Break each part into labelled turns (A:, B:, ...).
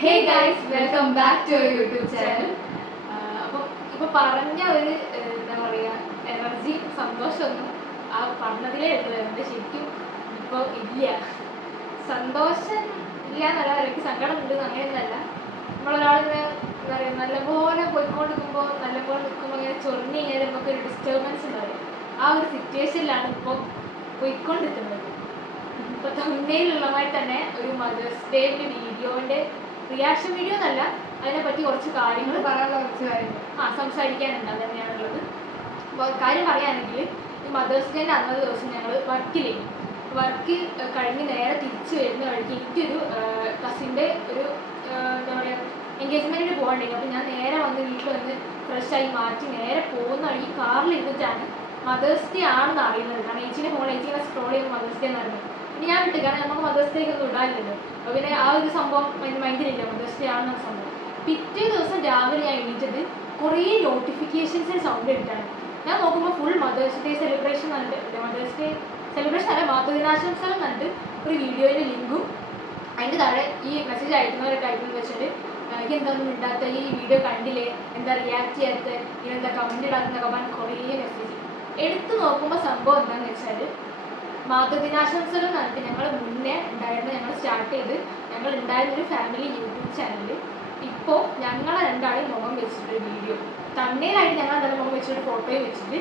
A: Hey guys welcome back to YouTube channel അപ്പം ഇപ്പൊ പറഞ്ഞ ഒരു എന്താ പറയാ എനർജി സന്തോഷമൊന്നും ആ പറഞ്ഞതിലേ എത്തുന്നത് ശരിക്കും ഇപ്പോൾ ഇല്ല. സന്തോഷം ഇല്ല എന്നല്ല എനിക്ക് സങ്കടം ഉണ്ട് അങ്ങനെയൊന്നല്ല നമ്മളൊരാളിങ്ങനെ എന്താ പറയുക നല്ലപോലെ പോയിക്കൊണ്ടിരിക്കുമ്പോൾ നല്ലപോലെ നിൽക്കുമ്പോൾ ഇങ്ങനെ ചൊറിഞ്ഞ് കഴിഞ്ഞാൽ നമുക്കൊരു ഡിസ്റ്റർബൻസ് ഉണ്ടാവും. ആ ഒരു സിറ്റുവേഷനിലാണ് ഇപ്പോൾ പോയിക്കൊണ്ടിരിക്കുന്നത്. ഇപ്പൊ തമ്മയിലുള്ളതായി തന്നെ ഒരു മദേഴ്സ് ഡേ വീഡിയോന്റെ റിയാക്ഷൻ വീഡിയോ എന്നല്ല അതിനെ പറ്റി കുറച്ച് കാര്യങ്ങൾ
B: പറയാനുള്ള കുറച്ച് കാര്യങ്ങൾ.
A: ആ സംസാരിക്കാനുണ്ട്. അത് തന്നെയാണുള്ളത്. അപ്പോൾ കാര്യം പറയുകയാണെങ്കിൽ ഈ മദേഴ്സ് ഡേന്റെ അന്നത്തെ ദിവസം ഞങ്ങൾ വർക്കിലേക്ക് വർക്ക് കഴിഞ്ഞ് നേരെ തിരിച്ചു വരുന്ന വഴിക്ക് എനിക്കൊരു കസിന്റെ ഒരു എന്താ പറയുക എൻഗേജ്മെന്റിന് പോകണ്ടായിരുന്നു അപ്പോൾ ഞാൻ നേരെ വന്ന് വീട്ടിൽ വന്ന് ഫ്രഷായി മാറ്റി നേരെ പോകുന്ന വഴി കാറിൽ ഇരുന്നിട്ടാണ് മദേഴ്സ് ഡേ ആണെന്ന് അറിയുന്നത്. കാരണം ഏച്ചിന്റെ ഫോൺ ഏച്ചി സ്ക്രോൾ ചെയ്യുമ്പോൾ മദേഴ്സ് ഡേ എന്ന് അറിയുന്നത് ഞാൻ വിട്ടു കാരണം നമുക്ക് മദേഴ്സ് ഡേക്ക് ഒന്നും ഇടാനില്ലല്ലോ അപ്പോൾ പിന്നെ ആ ഒരു സംഭവം മൈൻഡിലില്ല മദേഴ്സ് ഡേ ആണെന്ന സംഭവം. പിറ്റേ ദിവസം രാവിലെ ഞാൻ എണീറ്റത് കുറേ നോട്ടിഫിക്കേഷൻസിന് സൗണ്ട് ഇട്ടാണ് ഞാൻ നോക്കുമ്പോൾ ഫുൾ മദേഴ്സ് ഡേ സെലിബ്രേഷൻ കണ്ടിട്ട് മദേഴ്സ് ഡേ സെലിബ്രേഷൻ അല്ല മാതൃദിനാശംസകൾ കണ്ടിട്ട് ഒരു വീഡിയോയുടെ ലിങ്കും അതിന്റെ താഴെ ഈ മെസ്സേജ് അയക്കുന്നവരൊക്കെ അയക്കുന്നത് വെച്ചിട്ട് എനിക്ക് എന്താണെന്ന് ഇണ്ടാത്ത ഈ വീഡിയോ കണ്ടില്ലേ? എന്താ റിയാക്ട് ചെയ്യാത്ത? എന്താ കമന്റ് ഇടാത്തെന്നൊക്കെ പറഞ്ഞ് കുറേ മെസ്സേജ് എടുത്തു നോക്കുമ്പോൾ സംഭവം എന്താണെന്ന് വെച്ചാൽ മാതൃദിനാശംസകൾ നടത്തി ഞങ്ങൾ മുന്നേ ഉണ്ടായിരുന്ന ഞങ്ങൾ സ്റ്റാർട്ട് ചെയ്ത് ഞങ്ങൾ ഉണ്ടായിരുന്ന ഒരു ഫാമിലി യൂട്യൂബ് ചാനൽ ഇപ്പോൾ ഞങ്ങളെ രണ്ടാളും മുഖം വെച്ചിട്ടൊരു വീഡിയോ തണ്ണീരായിട്ട് ഞങ്ങൾ എന്തായാലും മുഖം വെച്ചിട്ട് ഫോട്ടോയും വെച്ചിട്ട്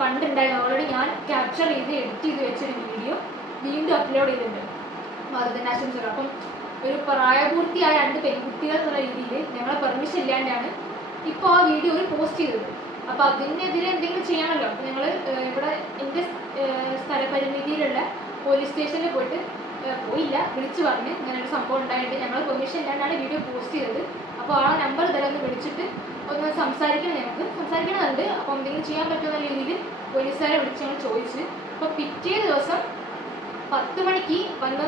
A: പണ്ടുണ്ടായിരുന്നു ഓൾറെഡി ഞാൻ ക്യാപ്ചർ ചെയ്ത് എഡിറ്റ് ചെയ്ത് വെച്ചൊരു വീഡിയോ വീണ്ടും അപ്ലോഡ് ചെയ്തിട്ടുണ്ട്. മാതൃദിനാശംസകൾ. അപ്പം ഒരു പ്രായപൂർത്തിയായ രണ്ട് പെൺകുട്ടികൾ എന്നുള്ള രീതിയിൽ ഞങ്ങളെ പെർമിഷൻ ഇല്ലാണ്ടാണ് ഇപ്പോൾ ആ വീഡിയോ ഒരു പോസ്റ്റ് ചെയ്തത്. അപ്പോൾ അതിനെതിരെ എന്തെങ്കിലും ചെയ്യണമല്ലോ അപ്പോൾ ഞങ്ങൾ ഇവിടെ എന്റെ സ്ഥലപരിമിതിയിലുള്ള പോലീസ് സ്റ്റേഷനിൽ പോയിട്ട് പോയില്ല വിളിച്ചു പറഞ്ഞ് ഇങ്ങനെ ഒരു സംഭവം ഉണ്ടായിട്ട് ഞങ്ങൾ പെർമിഷൻ ഇല്ലാണ്ടാണ് വീഡിയോ പോസ്റ്റ് ചെയ്തത്. അപ്പോൾ ആ നമ്പർ ഇതെല്ലാം ഒന്ന് വിളിച്ചിട്ട് ഒന്ന് സംസാരിക്കണം ഞങ്ങൾക്ക്. സംസാരിക്കണമെന്നുണ്ട് അപ്പോൾ എന്തെങ്കിലും ചെയ്യാൻ പറ്റുന്ന രീതിയിൽ പോലീസുകാരെ വിളിച്ച് ഞങ്ങൾ ചോദിച്ച്. അപ്പോൾ പിറ്റേ ദിവസം പത്ത് മണിക്ക് വന്ന്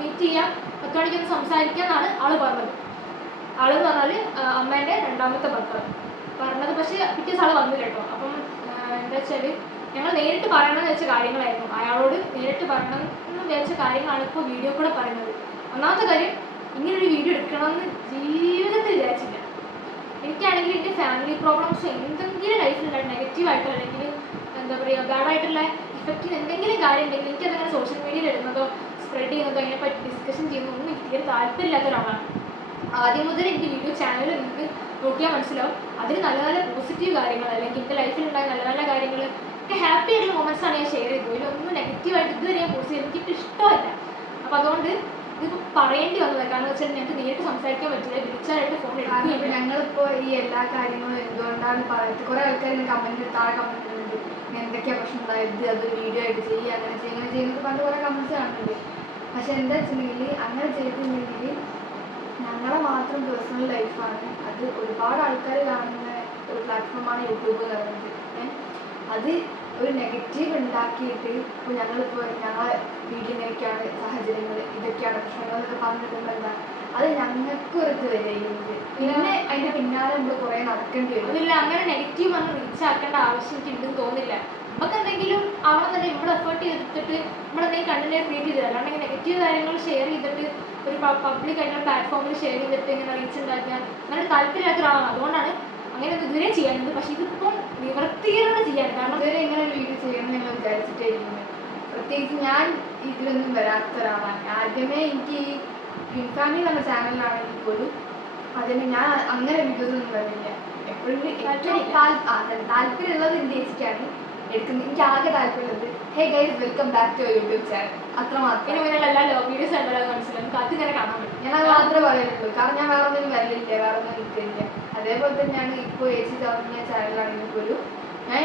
A: മീറ്റ് ചെയ്യാം. പത്ത് മണിക്ക് ഒന്ന് സംസാരിക്കാന്നാണ് ആൾ പറഞ്ഞത്. ആൾ എന്ന് പറഞ്ഞാൽ അമ്മേന്റെ രണ്ടാമത്തെ ഭർത്താവ്. പറഞ്ഞത്. പക്ഷേ പിറ്റേ വന്നു വന്നില്ല കേട്ടോ. അപ്പം എന്താ വെച്ചാൽ ഞങ്ങൾ നേരിട്ട് പറയണമെന്ന് വെച്ച കാര്യങ്ങളായിരുന്നു. അയാളോട് നേരിട്ട് പറയണം എന്ന് വിചാരിച്ച കാര്യങ്ങളാണ് ഇപ്പോൾ വീഡിയോ കൂടെ പറയുന്നത്. ഒന്നാമത്തെ കാര്യം ഇങ്ങനൊരു വീഡിയോ എടുക്കണമെന്ന് ജീവിതത്തിൽ വിചാരിച്ചില്ല. എനിക്കാണെങ്കിൽ എന്റെ ഫാമിലി പ്രോബ്ലംസ് എന്തെങ്കിലും ലൈഫിലുണ്ടായിട്ട് നെഗറ്റീവായിട്ടോ അല്ലെങ്കിൽ എന്താ പറയുക ബാഡായിട്ടുള്ള ഇഫക്റ്റ് എന്തെങ്കിലും കാര്യം ഉണ്ടെങ്കിൽ എനിക്കതങ്ങനെ സോഷ്യൽ മീഡിയയിൽ ഇടുന്നതോ സ്പ്രെഡ് ചെയ്യുന്നതോ അതിനെപ്പറ്റി ഡിസ്കഷൻ ചെയ്യുന്നതോ ഒന്നും എനിക്ക് താല്പര്യമില്ലാത്ത ഒരാളാണ്. ആദ്യം മുതൽ എനിക്ക് വീഡിയോ ചാനലിൽ നിങ്ങൾക്ക് നോക്കിയാൽ മനസ്സിലാവും. അതിൽ നല്ല നല്ല പോസിറ്റീവ് കാര്യങ്ങൾ അല്ലെങ്കിൽ എന്റെ ലൈഫിലുണ്ടായ നല്ല നല്ല കാര്യങ്ങൾ ഒക്കെ ഹാപ്പി ആയിട്ടുള്ള മൊമെന്റ്സ് ആണ് ഞാൻ ഷെയർ ചെയ്തത്. ഇതിലൊന്നും നെഗറ്റീവായിട്ട് ഇതുവരെ ഞാൻ പോസ്റ്റ് ചെയ്ത് എനിക്ക് ഇഷ്ടമല്ല. അപ്പോൾ അതുകൊണ്ട് ഇതിപ്പോൾ പറയേണ്ടി വന്നത് കാരണം വെച്ചാൽ ഞങ്ങൾക്ക് നേരിട്ട് സംസാരിക്കാൻ പറ്റില്ല. വിളിച്ചാലായിട്ട് ഫോൺ
B: കാരണം ഞങ്ങളിപ്പോൾ ഈ എല്ലാ കാര്യങ്ങളും എന്തുകൊണ്ടാണ് പറയുന്നത്? കുറെ ആൾക്കാർ കമന്റ് താഴെ ഇങ്ങനെ എന്തൊക്കെയാ പ്രശ്നം ഉണ്ടായത്? അതൊരു വീഡിയോ ആയിട്ട് ചെയ്യുക അങ്ങനെ ചെയ്യുക അങ്ങനെ ചെയ്യുന്നത് പണ്ട് കുറെ കമന്റ്സ് കാണുന്നുണ്ട്. പക്ഷെ എന്താ വെച്ചിട്ടുണ്ടെങ്കിൽ അങ്ങനെ ചെയ്തിട്ടുണ്ടെങ്കിൽ ഞങ്ങളെ മാത്രം പേഴ്സണൽ ലൈഫാണ് അത് ഒരുപാട് ആൾക്കാർ കാണുന്ന ഒരു പ്ലാറ്റ്ഫോമാണ് യൂട്യൂബ് എന്ന് പറയുന്നത്? അത് ഒരു നെഗറ്റീവ് ഉണ്ടാക്കിയിട്ട് ഇപ്പോൾ ഞങ്ങളിപ്പോൾ ഞങ്ങളെ വീട്ടിലേക്കാണ് സാഹചര്യങ്ങൾ ഇതൊക്കെയാണ് പ്രശ്നങ്ങൾ എന്നൊക്കെ പറഞ്ഞിട്ടുമ്പോൾ എന്താ? അത് ഞങ്ങൾക്ക് ഒരു ഇത് വരെയുണ്ട്. പിന്നെ അതിന്റെ പിന്നാലെ നമ്മൾ കുറേ നടക്കേണ്ടി വരും.
A: അങ്ങനെ നെഗറ്റീവ് ആണ് റീച്ച് ആക്കേണ്ട ആവശ്യം എനിക്ക് ഉണ്ടെന്ന് തോന്നില്ല. നമുക്ക് എന്തെങ്കിലും ആവണമെന്നുണ്ടെങ്കിൽ നമ്മൾ എഫേർട്ട് ചെയ്തിട്ട് നമ്മളെന്തെങ്കിലും കണ്ടന്റ് ക്രിയേറ്റ് ചെയ്തില്ല അല്ലാണ്ട് നെഗറ്റീവ് കാര്യങ്ങൾ ഷെയർ ചെയ്തിട്ട് ഒരു പബ്ലിക് ആയിട്ടുള്ള പ്ലാറ്റ്ഫോമിൽ ഷെയർ ചെയ്തിട്ട് ഇങ്ങനെ റീച്ച് ഉണ്ടാക്കാൻ അങ്ങനെ താല്പര്യമില്ലാത്ത ഒരാളാണ്. അതുകൊണ്ടാണ് അങ്ങനെ ഒന്നും ഇതുവരെ ചെയ്യാനുണ്ട് പക്ഷെ ഇതിപ്പം നിവർത്തികരണം ചെയ്യാൻ കാരണം
B: ഇതുവരെ ഇങ്ങനെ ഒരു വീഡിയോ ചെയ്യണം എന്ന് വിചാരിച്ചിട്ടേ പ്രത്യേകിച്ച് ഞാൻ ഇതിലൊന്നും വരാത്ത ഒരാളാണ്. ആദ്യമേ എനിക്ക് ഈ ഫാമിലി എന്ന ചാനലിലാണെങ്കിൽ പോലും അതിന് ഞാൻ അങ്ങനെ വീഡിയോസ് ഒന്നും വരുന്നില്ല എപ്പോഴും താല്പര്യമുള്ളത് ചേച്ചിക്കാണ് എടുക്കുന്നത്. എനിക്ക് ആകെ താല്പര്യമുള്ളത് hey guys welcome back to YouTube channel അത്ര മാത്രം
A: മുന്നിലുള്ള എല്ലാ ലോ വീഡിയോസ് ഉണ്ടല്ലോ അത് മനസ്സിലാവും. നമുക്ക് അത് ഇങ്ങനെ കാണാൻ പറ്റും.
B: ഞാൻ അത് മാത്രമേ പറയുന്നുള്ളൂ കാരണം ഞാൻ വേറെ ഒന്നും വരലില്ല വേറെ ഒന്നും നിൽക്കില്ല അതേപോലെ തന്നെയാണ് ഇപ്പോൾ ഏച്ചി തുടങ്ങിയ ചാനലാണെങ്കിൽ പോലും. ഞാൻ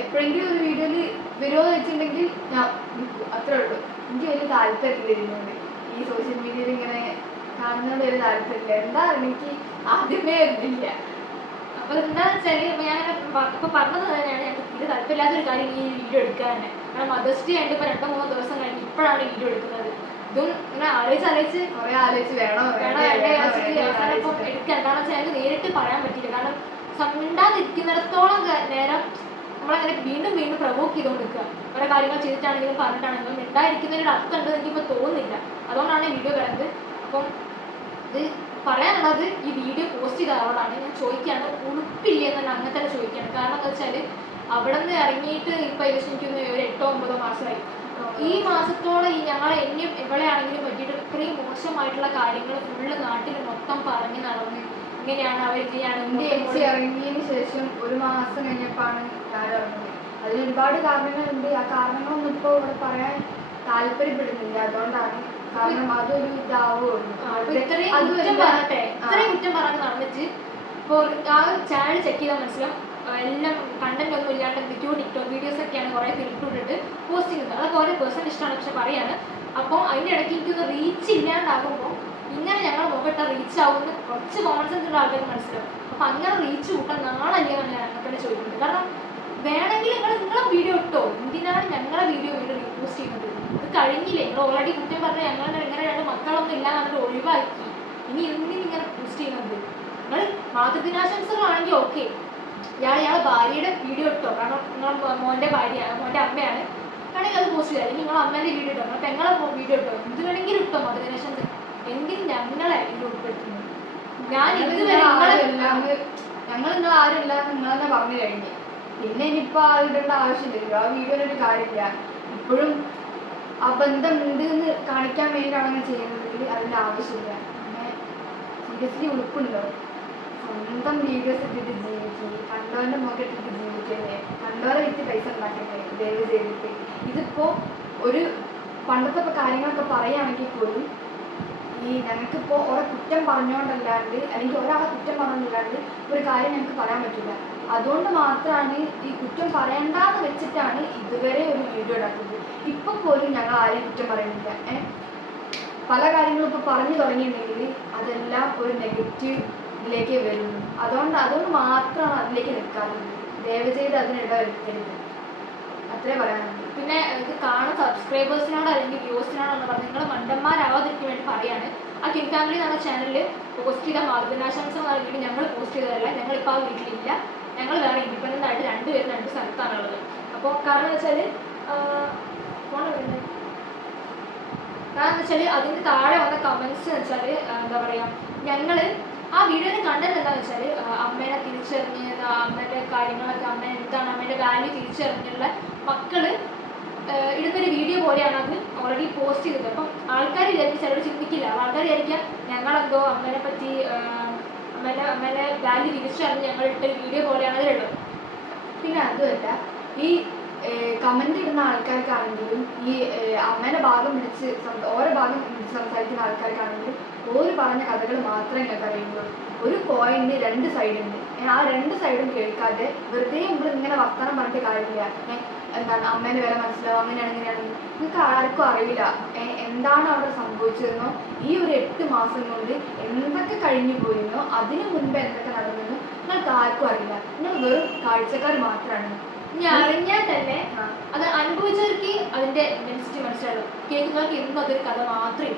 B: എപ്പോഴെങ്കിലും ഒരു വീഡിയോയിൽ വരുമോ എന്ന് വെച്ചിട്ടുണ്ടെങ്കിൽ ഞാൻ നിൽക്കും. അത്രേ ഉള്ളൂ. എനിക്ക് വലിയ താല്പര്യമില്ല ഇതിനോട്. ഈ സോഷ്യൽ മീഡിയയിൽ ഇങ്ങനെ കാണുന്നത് ഒരു താല്പര്യമില്ല. എന്താ എനിക്ക് ആദ്യമേ ഒന്നുമില്ല.
A: അപ്പോൾ എന്താണെന്ന് വെച്ചാൽ ഞാൻ ഇപ്പോൾ പറഞ്ഞത് തന്നെയാണ്. ഞങ്ങൾക്ക് തീരെ താല്പര്യമില്ലാത്ത ഒരു കാര്യം ഈ വീഡിയോ എടുക്കാൻ തന്നെ. കാരണം മദേഴ്സ് ഡേ ആയിട്ട് ഇപ്പൊ രണ്ടോ മൂന്നോ ദിവസം കഴിഞ്ഞ് ഇപ്പോഴാണ് വീഡിയോ എടുക്കുന്നത്. ഇതും ഇങ്ങനെ ആലോചിച്ച് ആലോചിച്ച്
B: കുറേ ആലോചിച്ച് വേണോ
A: വേണം. അവസാനം ഇപ്പം എന്താണെന്ന് വെച്ചാൽ ഞങ്ങൾക്ക് നേരിട്ട് പറയാൻ പറ്റില്ല കാരണം മിണ്ടാതിരിക്കുന്നിടത്തോളം ക- നേരം നമ്മളങ്ങനെ വീണ്ടും വീണ്ടും പ്രൊവോക്ക് ചെയ്തുകൊണ്ടിരിക്കുക ഓരോ കാര്യങ്ങൾ ചെയ്തിട്ടാണെങ്കിലും പറഞ്ഞിട്ടാണെങ്കിലും മിണ്ടാതിരിക്കുന്നതിനൊരു അർത്ഥം ഉണ്ടെന്ന് എനിക്കിപ്പോൾ തോന്നുന്നില്ല. അതുകൊണ്ടാണ് വീഡിയോ കിടന്നത് അപ്പം ഇത് പറയാനുള്ളത് ഈ വീഡിയോ പോസ്റ്റ് ചെയ്ത ആളോടാണ് ഞാൻ ചോദിക്കുകയാണ് ഉളുപ്പില്ലേ എന്ന് അങ്ങനെ തന്നെ ചോദിക്കുകയാണ്. കാരണം എന്താ വെച്ചാൽ അവിടെ നിന്ന് ഇറങ്ങിയിട്ട് ഇപ്പം ഏകദേശം എനിക്കൊന്ന് ഒരു എട്ടോ ഒമ്പതോ മാസമായി. ഈ മാസത്തോളം ഈ ഞങ്ങൾ എന്നെയും എവിടെയാണെങ്കിലും പറ്റിയിട്ട് ഇത്രയും മോശമായിട്ടുള്ള കാര്യങ്ങൾ ഫുള്ള് നാട്ടിൽ മൊത്തം പറഞ്ഞ് നടന്ന് ഇങ്ങനെയാണ് അവർ
B: ഇങ്ങനെയാണ് ചേച്ചി ഇറങ്ങിയതിന് ശേഷം ഒരു മാസം കഴിഞ്ഞപ്പോഴാണ് ഞാൻ ഇറങ്ങുന്നത്. അതിന് ഒരുപാട് കാരണങ്ങളുണ്ട്. ആ കാരണങ്ങളൊന്നും ഇപ്പോൾ ഇവിടെ പറയാൻ താല്പര്യപ്പെടുന്നില്ല. അതുകൊണ്ടാണ് കാരണം അതൊരു ഇതാവുള്ളൂ.
A: ഇത്രയും കുറ്റം പറഞ്ഞിട്ടെ ഇത്രയും കുറ്റം പറഞ്ഞ് നടന്നിട്ട് ഇപ്പോൾ ആ ചാനൽ ചെക്ക് ചെയ്താൽ മനസ്സിലാവും. എല്ലാം കണ്ടന്റ് ഒന്നും ഇല്ലാണ്ട് എന്തൊക്കെയോ ടിക്ടോക്ക് വീഡിയോസ് ഒക്കെയാണ് കുറേ ഫിൽറ്റർ ഇട്ടിട്ട് പോസ്റ്റ് ചെയ്യുന്നത്. അതൊക്കെ ഓരോ പേഴ്സൺ ഇഷ്ടമാണ് പക്ഷെ പറയാണ്. അപ്പോൾ അതിന്റെ ഇടയ്ക്ക് എനിക്കൊന്ന് റീച്ച് ഇല്ലാണ്ടാകുമ്പോൾ ഇങ്ങനെ ഞങ്ങൾ നോക്കട്ടെ റീച്ച് ആവുമെന്ന് കുറച്ച് കോമൺ സെൻസ് ഉള്ള ആൾക്കാർ മനസ്സിലാവും. അപ്പം അങ്ങനെ റീച്ച് കൂട്ടാൻ നാളല്ലേ ഞാൻ ഞങ്ങൾക്ക് ചോദിക്കുന്നത് കാരണം വേണമെങ്കിൽ നിങ്ങൾ നിങ്ങളെ വീഡിയോ ഇട്ടോ? എന്തിനാണ് ഞങ്ങളെ വീഡിയോ വീണ്ടും റീപോസ്റ്റ് ചെയ്യുന്നത്? അത് കഴിഞ്ഞില്ലേ? നിങ്ങൾ ഓൾറെഡി കുറ്റം പറഞ്ഞ ഞങ്ങൾ ഇങ്ങനെ രണ്ട് മക്കളൊന്നും ഇല്ല എന്നിട്ട് ഒഴിവാക്കി. ഇനി എന്തിനും ഇങ്ങനെ പോസ്റ്റ് ചെയ്യുന്നത്? നിങ്ങൾ മാതൃദിനാശംസകളാണെങ്കിൽ ഓക്കെ ഇയാൾ ഇയാളെ ഭാര്യയുടെ വീഡിയോ ഇട്ടോ കാരണം നിങ്ങളുടെ മോന്റെ ഭാര്യ മോന്റെ അമ്മയാണ്. വേണമെങ്കിൽ അത് പോസ്റ്റ് ചെയ്യാം. അല്ലെങ്കിൽ നിങ്ങളെ അമ്മേന്റെ വീഡിയോ ഇട്ടോ. നിങ്ങളെ പെങ്ങളെ വീഡിയോ ഇട്ടോ. എന്ത് വേണമെങ്കിലും ഇട്ടോ മധുരേഷൻ എങ്കിൽ ഞങ്ങളെ ഇതിൽ ഉൾപ്പെടുത്തുന്നു. ഞാൻ ഇതുവരെ
B: ഞങ്ങൾ നിങ്ങൾ ആരുമില്ല നിങ്ങൾ തന്നെ പറഞ്ഞു കഴിഞ്ഞു. പിന്നെ ഇനിയിപ്പോ ആ ഇടേണ്ട ആവശ്യമില്ലല്ലോ ആ വീഡിയോയിലൊരു കാര്യമില്ല. ഇപ്പോഴും ആ ബന്ധം ഉണ്ട് എന്ന് കാണിക്കാൻ വേണ്ടിയിട്ടാണ് അങ്ങനെ ചെയ്യുന്നതെങ്കിൽ അതിന്റെ ആവശ്യമില്ല. പിന്നെ സീരിയസ്ലി ഉളുപ്പുണ്ടോ? സ്വന്തം വീഡിയോസ് ഇട്ടിട്ട് ജീവിച്ചു കണ്ടവന്റെ മുഖം ഇട്ടിട്ട് ജീവിക്കല്ലേ കണ്ടവരെ വിറ്റ് പൈസ ഉണ്ടാക്കട്ടെ. ദയവ് ചെയ്തിട്ട്. ഇതിപ്പോ ഒരു പണ്ടത്തെ കാര്യങ്ങളൊക്കെ പറയുകയാണെങ്കിൽ പോലും ഈ ഞങ്ങൾക്കിപ്പോൾ ഓരോ കുറ്റം പറഞ്ഞുകൊണ്ടല്ലാണ്ട് അല്ലെങ്കിൽ ഒരാളെ കുറ്റം പറഞ്ഞല്ലാണ്ട് ഒരു കാര്യം ഞങ്ങൾക്ക് പറയാൻ പറ്റില്ല. അതുകൊണ്ട് മാത്രമാണ് ഈ കുറ്റം പറയണ്ടാന്ന് വെച്ചിട്ടാണ് ഇതുവരെ ഒരു വീഡിയോ ഇടാത്തത്. ഇപ്പം പോലും ഞങ്ങൾ ആരെയും കുറ്റം പറയുന്നില്ല. പല കാര്യങ്ങളും ഇപ്പോൾ പറഞ്ഞു തുടങ്ങിയിട്ടുണ്ടെങ്കിൽ അതെല്ലാം ഒരു നെഗറ്റീവ് ഇതിലേക്ക് വരുന്നു. അതുകൊണ്ട് അതുകൊണ്ട് മാത്രമാണ് അതിലേക്ക് നിൽക്കാറുള്ളത് ദയവ് ചെയ്ത് അതിനിട വരുത്തരുത് അത്രേ പറയാനുള്ളൂ.
A: പിന്നെ ഇത് കാണുന്ന സബ്സ്ക്രൈബേഴ്സിനോട് അല്ലെങ്കിൽ വ്യൂസിനോട് എന്ന് പറഞ്ഞാൽ നിങ്ങൾ മണ്ടന്മാരാവാതിരിക്കാൻ വേണ്ടി പറയാണ്. ആ കിങ് ഫാമിലി എന്ന ചാനലിൽ പോസ്റ്റ് ചെയ്ത മാർഗനാശംസ എന്ന് പറഞ്ഞിട്ട് ഞങ്ങൾ പോസ്റ്റ് ചെയ്തതല്ല. ഞങ്ങളിപ്പോൾ ആ വീട്ടിലില്ല. ഞങ്ങൾ വേറെ ഇൻഡിപെൻഡന്റ് ആയിട്ട് രണ്ടുപേരും രണ്ട് സ്ഥലത്താണുള്ളത് അപ്പോൾ കാരണം വെച്ചാൽ കാരണം എന്ന് വെച്ചാൽ അതിന്റെ താഴെ വന്ന കമൻസ് എന്ന് വെച്ചാൽ എന്താ പറയുക ഞങ്ങൾ ആ വീഡിയോയിൽ കണ്ടത് എന്താണെന്ന് വെച്ചാൽ അമ്മേനെ തിരിച്ചറിഞ്ഞത് അമ്മേന്റെ കാര്യങ്ങളൊക്കെ അമ്മ എന്താണ് അമ്മേന്റെ വാല്യൂ തിരിച്ചറിഞ്ഞുള്ള മക്കൾ ഇടുന്നൊരു വീഡിയോ പോലെയാണ് അത് ഓൾറെഡി പോസ്റ്റ് ചെയ്തത്. അപ്പം ആൾക്കാർ വിചാരിക്കും ചിലർ ചിന്തിക്കില്ല. ആൾക്കാർ വിചാരിക്കാം ഞങ്ങളെന്തോ അമ്മേനെ പറ്റി അമ്മേനെ അമ്മേനെ വാല്യൂ തിരിച്ചറിഞ്ഞ് ഞങ്ങൾ ഇട്ടൊരു വീഡിയോ പോലെയാണ് അതിലുള്ളത്
B: പിന്നെ അതുമല്ല ഈ കമന്റ് ഇടുന്ന ആൾക്കാർക്കാണെങ്കിലും ഈ അമ്മേനെ ഭാഗം പിടിച്ച് ഓരോ ഭാഗം പിടിച്ച് സംസാരിക്കുന്ന ആൾക്കാർക്കാണെങ്കിലും ഓര് പറഞ്ഞ കഥകൾ മാത്രമേ അറിയുള്ളൂ. ഒരു കോയിന് രണ്ട് സൈഡുണ്ട് ആ രണ്ട് സൈഡും കേൾക്കാതെ വെറുതെ നമ്മൾ ഇങ്ങനെ വർത്തമാനം പറഞ്ഞിട്ട് കാര്യമില്ല. എന്താണ് അമ്മേന്റെ വില മനസ്സിലാവും? അങ്ങനെയാണ് ഇങ്ങനെയാണ്. നിങ്ങൾക്ക് ആർക്കും അറിയില്ല. എന്താണ് അവിടെ സംഭവിച്ചതെന്നോ? ഈ ഒരു എട്ട് മാസം കൊണ്ട് എന്തൊക്കെ കഴിഞ്ഞു പോയിരുന്നോ അതിനു മുൻപ് എന്തൊക്കെ നടന്നെന്നോ നിങ്ങൾക്ക് ആർക്കും അറിയില്ല. നിങ്ങൾ വെറും കാഴ്ചക്കാർ മാത്രമാണ്
A: ഞാൻ തന്നെ അത് അനുഭവിച്ചവർക്ക് അതിന്റെ ഡെൻസിറ്റി മനസ്സിലാവും കേൾക്കുന്നവർക്ക് എന്നും അതൊരു കഥ മാത്രമേ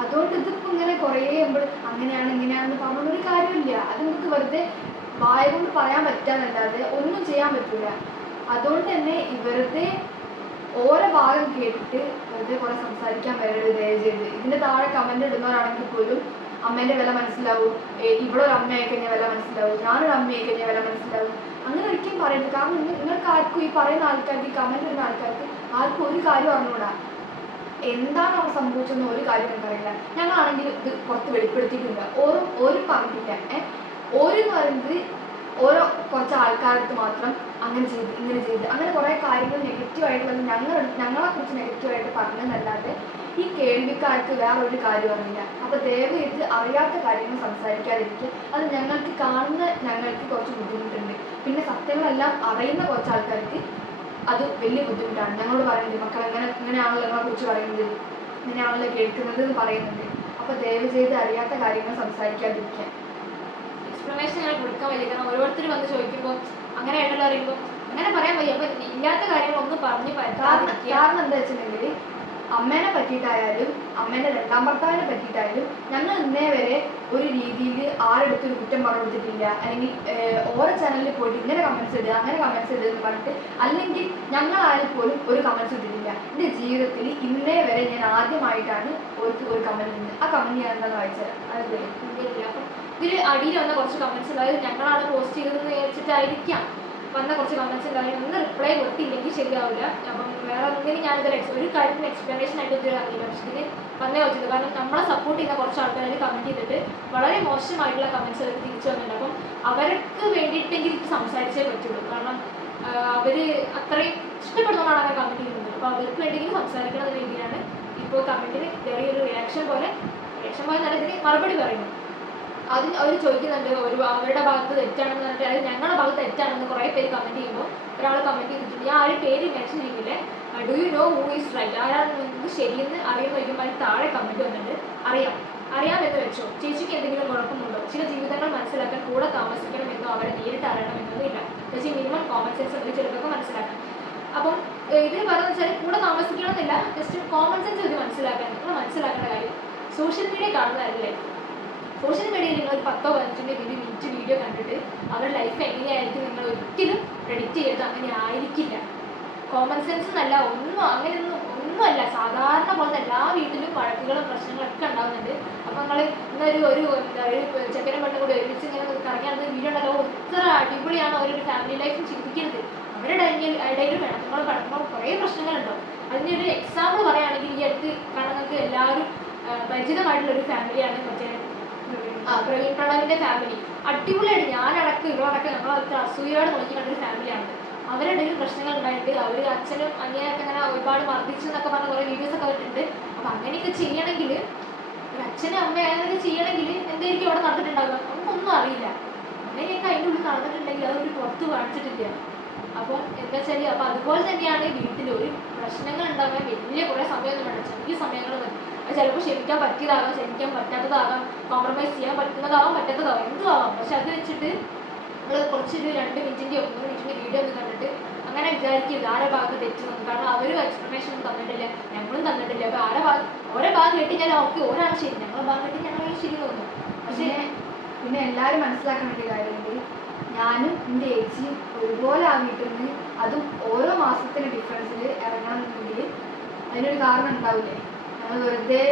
B: അതുകൊണ്ട് ഇതിപ്പോ ഇങ്ങനെ കുറേ നമ്മൾ അങ്ങനെയാണ് ഇങ്ങനെയാണെന്ന് പറഞ്ഞ ഒരു കാര്യമില്ല. അത് നമുക്ക് വെറുതെ വായ കൊണ്ട് പറയാൻ പറ്റാന്നല്ലാതെ ഒന്നും ചെയ്യാൻ പറ്റില്ല അതുകൊണ്ട് തന്നെ വെറുതെ ഓരോ ഭാഗം കേട്ടിട്ട് വെറുതെ കുറെ സംസാരിക്കാൻ വരരുത് ദയചെയ്ത്. ചെയ്ത് ഇതിന്റെ താഴെ കമന്റ് ഇടുന്നവരാണെങ്കിൽ പോലും അമ്മേന്റെ വില മനസ്സിലാവും. ഇവിടെ ഒരു അമ്മയായി കഴിഞ്ഞാൽ വില മനസ്സിലാവും. ഞാനൊരു അമ്മയായി കഴിഞ്ഞാൽ വില മനസ്സിലാവും. അങ്ങനെ ഒരിക്കലും പറയരുത്. കാരണം നിങ്ങൾക്ക് ആർക്കും ഈ പറയുന്ന ആൾക്കാർക്ക് ഈ കമന്റ് ഇടുന്ന ആൾക്കാർക്ക് ആർക്കും ഒരു കാര്യം അറിഞ്ഞൂടാ. എന്താണ് അവിടെ സംഭവിച്ചതെന്ന് ഒരു കാര്യം നമുക്കറിയില്ല ഞങ്ങളാണെങ്കിൽ ഇത് പുറത്ത് വെളിപ്പെടുത്തിയിട്ടുണ്ട്. ഓരോ ഒരു പറഞ്ഞില്ല ഏഹ് ഒരു പറയുന്നത് ഓരോ കുറച്ച് ആൾക്കാർക്ക് മാത്രം അങ്ങനെ ചെയ്ത് ഇങ്ങനെ ചെയ്ത്. അങ്ങനെ കുറേ കാര്യങ്ങൾ നെഗറ്റീവായിട്ടുള്ളത് ഞങ്ങൾ ഞങ്ങളെ കുറിച്ച് നെഗറ്റീവായിട്ട് പറഞ്ഞതല്ലാതെ ഈ കേൾവിക്കാർക്ക് വേറെ ഒരു കാര്യം അറിയില്ല. അപ്പൊ ദയവ് അറിയാത്ത കാര്യങ്ങൾ സംസാരിക്കാതിരിക്കുക. അത് ഞങ്ങൾക്ക് കാണുന്ന ഞങ്ങൾക്ക് കുറച്ച് ബുദ്ധിമുട്ടുണ്ട്. പിന്നെ സത്യങ്ങളെല്ലാം അറിയുന്ന കുറച്ച് ആൾക്കാർക്ക് അത് വലിയ ബുദ്ധിമുട്ടാണ്. ഞങ്ങളോട് പറയുന്നത് മക്കൾ എങ്ങനെ ഇങ്ങനെയാണല്ലോ നിങ്ങളെ കുറിച്ച് പറയുന്നത്. ഇങ്ങനെയാണല്ലോ കേൾക്കുന്നത് എന്ന് പറയുന്നുണ്ട്. അപ്പൊ ദയവ് ചെയ്ത് അറിയാത്ത കാര്യങ്ങൾ സംസാരിക്കാതിരിക്കാൻ.
A: എക്സ്പ്ലനേഷൻ ഞാൻ കൊടുക്കാൻ വയ്യ. കാരണം ഓരോരുത്തർ വന്ന് ചോദിക്കുമ്പോൾ അങ്ങനെ ആയിട്ടുള്ള അറിയുമ്പോൾ അങ്ങനെ പറയാൻ വയ്യ. അപ്പൊ ഇല്ലാത്ത കാര്യങ്ങളൊന്നും പറഞ്ഞു
B: കാരണം എന്താ വെച്ചിട്ടുണ്ടെങ്കിൽ അമ്മേനെ പറ്റിയിട്ടായാലും അമ്മേന്റെ രണ്ടാം ഭർത്താവിനെ പറ്റിയിട്ടായാലും ഞങ്ങൾ ഇന്നേ വരെ ഒരു രീതിയിൽ ആരെടുത്ത് ഒരു കുറ്റം പറഞ്ഞു കൊടുത്തിട്ടില്ല. അല്ലെങ്കിൽ ഓരോ ചാനലിൽ പോയിട്ട് ഇങ്ങനെ കമൻസ് ഇടുക അങ്ങനെ കമൻസ് ഇടുക എന്ന് പറഞ്ഞിട്ട് അല്ലെങ്കിൽ ഞങ്ങളായാലും പോലും ഒരു കമൻസ് ഇട്ടിട്ടില്ല. എന്റെ ജീവിതത്തിൽ ഇന്നേ വരെ ഞാൻ ആദ്യമായിട്ടാണ് ഒരു ഒരു കമന്റ് ഇടുന്നത്. ആ കമന്റ് ഞാൻ എന്താ വായിച്ചത് അത്
A: ഇതിൽ അടിയിൽ വന്ന കുറച്ച് കമന്റ്സ് അതായത് ഞങ്ങളാണ് പോസ്റ്റ് ചെയ്തതെന്ന് വിചാരിച്ചിട്ടായിരിക്കാം. വന്ന കുറച്ച് കമൻസ് ഉണ്ടായി ഒന്ന് റിപ്ലൈ കൊടുത്തില്ലെങ്കിൽ ശരിയാവില്ല. അപ്പം വേറെ ഒന്നിനും ഞാനിതിൽ ഒരു കാര്യത്തിന് എക്സ്പ്ലനേഷൻ ആയിട്ട് ഇതിൽ അറിയില്ല പക്ഷേ ഇതിന് വന്നേ വെച്ചത് കാരണം നമ്മളെ സപ്പോർട്ട് ചെയ്യുന്ന കുറച്ച് ആൾക്കാർ കമന്റ് ചെയ്തിട്ട് വളരെ മോശമായിട്ടുള്ള കമൻസ് അവർ തിരിച്ചു വന്നിട്ടുണ്ട്. അപ്പം അവർക്ക് വേണ്ടിയിട്ടെങ്കിൽ സംസാരിച്ചേ പറ്റുള്ളൂ. കാരണം അവർ അത്രയും ഇഷ്ടപ്പെടുന്നതാണ് അങ്ങനെ കമന്റ് ചെയ്യുന്നത്. അപ്പോൾ അവർക്ക് വേണ്ടിയെങ്കിലും സംസാരിക്കണം എന്ന രീതിയിലാണ് ഇപ്പോൾ കമന്റിന് ചെറിയൊരു റിയാക്ഷൻ പോലെ റിയാക്ഷൻ പോലെ നല്ല ഇതിന് മറുപടി പറയുന്നു. അതിന് അവർ ചോദിക്കുന്നുണ്ട് ഒരു അവരുടെ ഭാഗത്ത് തെറ്റാണെന്ന് പറഞ്ഞിട്ട് അതായത് ഞങ്ങളുടെ ഭാഗത്ത് തെറ്റാണെന്ന് കുറേ പേര് കമന്റ് ചെയ്യുമ്പോൾ ഒരാൾ കമന്റ് ചെയ്തിട്ടുണ്ട്. ഞാൻ ആ പേര് മെൻഷൻ ചെയ്യുന്നില്ലേ do you know who is right ആരാണ് നിങ്ങൾക്ക് ശരിയെന്ന് അറിയുന്ന അതിന് താഴെ കമന്റ് വന്നിട്ട് അറിയാം അറിയാമെന്ന് വെച്ചോ. ചേച്ചിക്ക് എന്തെങ്കിലും കുഴപ്പമുണ്ടോ? ചില ജീവിതങ്ങൾ മനസ്സിലാക്കാൻ കൂടെ താമസിക്കണമെന്നോ അവരെ നേരിട്ട് അറിയണമെന്നൊന്നുമില്ല ചേച്ചി മിനിമം കോമൺ സെൻസ് ഉണ്ട് ചിലപ്പോൾ മനസ്സിലാക്കാം അപ്പം ഇതിന് പറയുന്നത് വെച്ചാൽ കൂടെ താമസിക്കണമെന്നില്ല. ജസ്റ്റ് കോമൺ സെൻസ് ഇത് മനസ്സിലാക്കാൻ നിങ്ങൾ മനസ്സിലാക്കേണ്ട കാര്യം സോഷ്യൽ മീഡിയ കാണുന്നതല്ലേ? സോഷ്യൽ മീഡിയയിൽ നിങ്ങൾ ഒരു പത്തോ പതിനഞ്ചിന്റെ വീഡിയോ മിനിറ്റ് വീഡിയോ കണ്ടിട്ട് അവരുടെ ലൈഫ് എങ്ങനെയായിരിക്കും നിങ്ങൾ ഒരിക്കലും പ്രെഡിക്റ്റ് ചെയ്യരുത്. അങ്ങനെ ആയിരിക്കില്ല. കോമൺ സെൻസ് എന്നല്ല ഒന്നും അങ്ങനെയൊന്നും ഒന്നുമല്ല. സാധാരണ പോലത്തെ എല്ലാ വീട്ടിലും വഴക്കുകളും പ്രശ്നങ്ങളൊക്കെ ഉണ്ടാകുന്നുണ്ട് അപ്പം നിങ്ങൾ ഇന്നൊരു ഒരു എന്താ ഒരു കൂടി ഒരുമിച്ച് ഇങ്ങനെ കറങ്ങി നടന്ന വീഡിയോ ഉണ്ടല്ലോ ഇത്ര അടിപൊളിയാണ് അവരൊരു ഫാമിലി ലൈഫ് ചിന്തിക്കരുത്. അവരുടെ ഇടയിൽ നിങ്ങൾ കടക്കുമ്പോൾ കുറേ പ്രശ്നങ്ങളുണ്ടോ അതിന്റെ ഒരു എക്സാമ്പിൾ പറയുകയാണെങ്കിൽ ഈ അടുത്ത് കാരണം നിങ്ങൾക്ക് എല്ലാവരും പരിചിതമായിട്ടുള്ള ഒരു ഫാമിലിയാണ് ആ പ്രവീൺ പ്രണവിന്റെ ഫാമിലി അടിപൊളിയായിട്ട് ഞാനടക്കം ഇവളടക്കം നമ്മളൊക്കെ അസൂയോട് നോക്കി കണ്ടൊരു ഫാമിലിയാണ് അവരുടെ ഇടയിൽ പ്രശ്നങ്ങൾ ഉണ്ടായിട്ട് അവർ അച്ഛനും അങ്ങനെയൊക്കെ അങ്ങനെ ഒരുപാട് മർദ്ദിച്ചു എന്നൊക്കെ പറഞ്ഞ കുറേ വീഡിയോസ് ഒക്കെ വന്നിട്ടുണ്ട്. അപ്പം അങ്ങനെയൊക്കെ ചെയ്യണമെങ്കിൽ ഒരു അച്ഛനും അമ്മ അങ്ങനെയൊക്കെ ചെയ്യണമെങ്കിൽ എന്തായിരിക്കും അവിടെ നടന്നിട്ടുണ്ടാവുക? നമുക്കൊന്നും അറിയില്ല. അങ്ങനെയൊക്കെ അതിന്റെ ഉള്ളിൽ നടന്നിട്ടുണ്ടെങ്കിൽ അതൊരു പുറത്ത് കാണിച്ചിട്ടില്ല. അപ്പോൾ എന്താ വെച്ചാൽ അപ്പോൾ അതുപോലെ തന്നെയാണ് വീട്ടിൽ ഒരു പ്രശ്നങ്ങൾ ഉണ്ടാകാൻ വലിയ കുറേ സമയമൊന്നും വേണ്ട. ചെറിയ സമയങ്ങൾ മതി. ചിലപ്പോൾ ക്ഷമിക്കാൻ പറ്റിയതാകാം ക്ഷമിക്കാൻ പറ്റാത്തതാകാം കോംപ്രമൈസ് ചെയ്യാൻ പറ്റുന്നതാവാം പറ്റാത്തതാവാം എന്തും ആവാം പക്ഷെ അത് വെച്ചിട്ട് നമ്മൾ കുറച്ചൊരു രണ്ട് മിനിറ്റിന്റെയോ മൂന്ന് മിനിറ്റിന്റെ വീഡിയോ ഒന്ന് കണ്ടിട്ട് അങ്ങനെ വിചാരിക്കരുത്. ആരെ ഭാഗത്ത് തെറ്റുന്നത്? കാരണം അവരും എക്സ്പ്ലനേഷൻ തന്നിട്ടില്ല ഞങ്ങളും തന്നിട്ടില്ല. അപ്പോൾ ആരെ ഭാഗം ഓരോ ഭാഗം കേട്ടി ഞാൻ ഓക്കെ ഒരാൾ ശരി ഞങ്ങളെ ഭാഗം കേട്ടി ഞങ്ങൾ ശരി തോന്നുന്നു പക്ഷേ
B: പിന്നെ എല്ലാവരും മനസ്സിലാക്കാൻ വേണ്ടി കാര്യമുണ്ട് ഞാനും എന്റെ ഏച്ചിയും ഒരുപോലെ ആ വീട്ടിൽ നിന്ന് അതും ഓരോ മാസത്തിന് ഡിഫറൻസിൽ ഇറങ്ങണമെന്നുണ്ടെങ്കിൽ അതിനൊരു കാരണം ഉണ്ടാവില്ലേ? വെറുതെ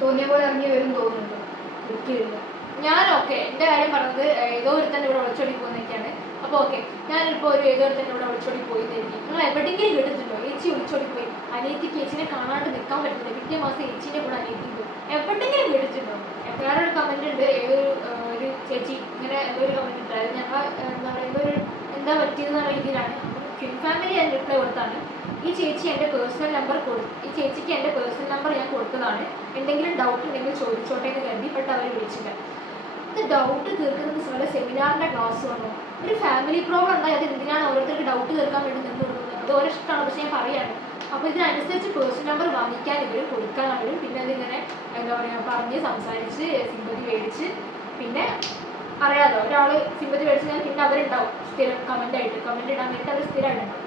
B: തോന്നിയ പോലെ ഇറങ്ങി വരും തോന്നുന്നുണ്ടോ. ഒരിക്കലില്ല
A: ഞാൻ ഓക്കെ എന്റെ കാര്യം പറഞ്ഞത് ഏതോ ഏതോ ഒരുത്തന്റെ ഇവിടെ ഒളിച്ചോടി പോകുന്നൊക്കെയാണ് അപ്പോൾ ഓക്കെ ഞാനിപ്പോൾ ഒരു ഏതോ ഒരുത്തന്റെ ഇവിടെ ഒളിച്ചോടി പോയി എന്നായിരിക്കും നിങ്ങൾ എവിടെയെങ്കിലും കേട്ടിട്ടുണ്ടോ? ഏച്ചി ഒളിച്ചോടി പോയി. അനിയത്തിക്ക് ഏച്ചിനെ കാണാണ്ട് നിൽക്കാൻ പറ്റുന്നില്ല. പിറ്റേ മാസം ഏച്ചിന്റെ കൂടെ അനിയത്തി പോയി. എവിടെയെങ്കിലും കേട്ടിട്ടുണ്ടോ? വേറൊരു കമന്റ് ഉണ്ട്. ഏതൊരു ഒരു ചേച്ചി ഇങ്ങനെ എന്തോ ഒരു കമന്റ് ഉണ്ട്. അതായത് ഞങ്ങൾ എന്താ പറയുക എന്തോ ഒരു എന്താ പറ്റിയതെന്നുള്ള രീതിയിലാണ്. ഫാമിലി ഞാൻ റിപ്ലൈ കൊടുത്താണ്. ഈ ചേച്ചി എന്റെ പേഴ്സണൽ നമ്പർ കൊടു ഈ ചേച്ചിക്ക് എന്റെ പേഴ്സണൽ നമ്പർ ഞാൻ കൊടുത്തതാണ്. എന്തെങ്കിലും ഡൗട്ട് ഉണ്ടെങ്കിൽ ചോദിച്ചോട്ടെ എന്ന് കരുതി ബട്ട് അവർ വിളിച്ചിട്ട് ഇത് ഡൗട്ട് തീർക്കുന്നത് വല്ല സെമിനാറിന്റെ ക്ലാസ് വന്നു. ഒരു ഫാമിലി പ്രോബ്ലം ഉണ്ടായി അത് എന്തിനാണ് ഓരോരുത്തർക്ക് ഡൗട്ട് തീർക്കാൻ വേണ്ടി നിന്ന് കൊടുക്കുന്നത് അത് ഓരോ ഇഷ്ടമാണ് പക്ഷേ ഞാൻ പറയാണ്. അപ്പോൾ ഇതിനനുസരിച്ച് പേഴ്സണൽ നമ്പർ വാങ്ങിക്കാൻ ഇവരും കൊടുക്കാനാണ്. പിന്നെ അതിങ്ങനെ എന്താ പറയുക പറഞ്ഞ് സംസാരിച്ച് സിമ്പതി മേടിച്ച് പിന്നെ അറിയാലോ ഒരാൾ സിമ്പതി മേടിച്ച് കഴിഞ്ഞാൽ പിന്നെ അവരുണ്ടാവും. സ്ഥിരം കമന്റ് ആയിട്ട്. കമന്റ് ഇടാൻ വേണ്ടിയിട്ട് അവർ സ്ഥിരമായിട്ടുണ്ടാവും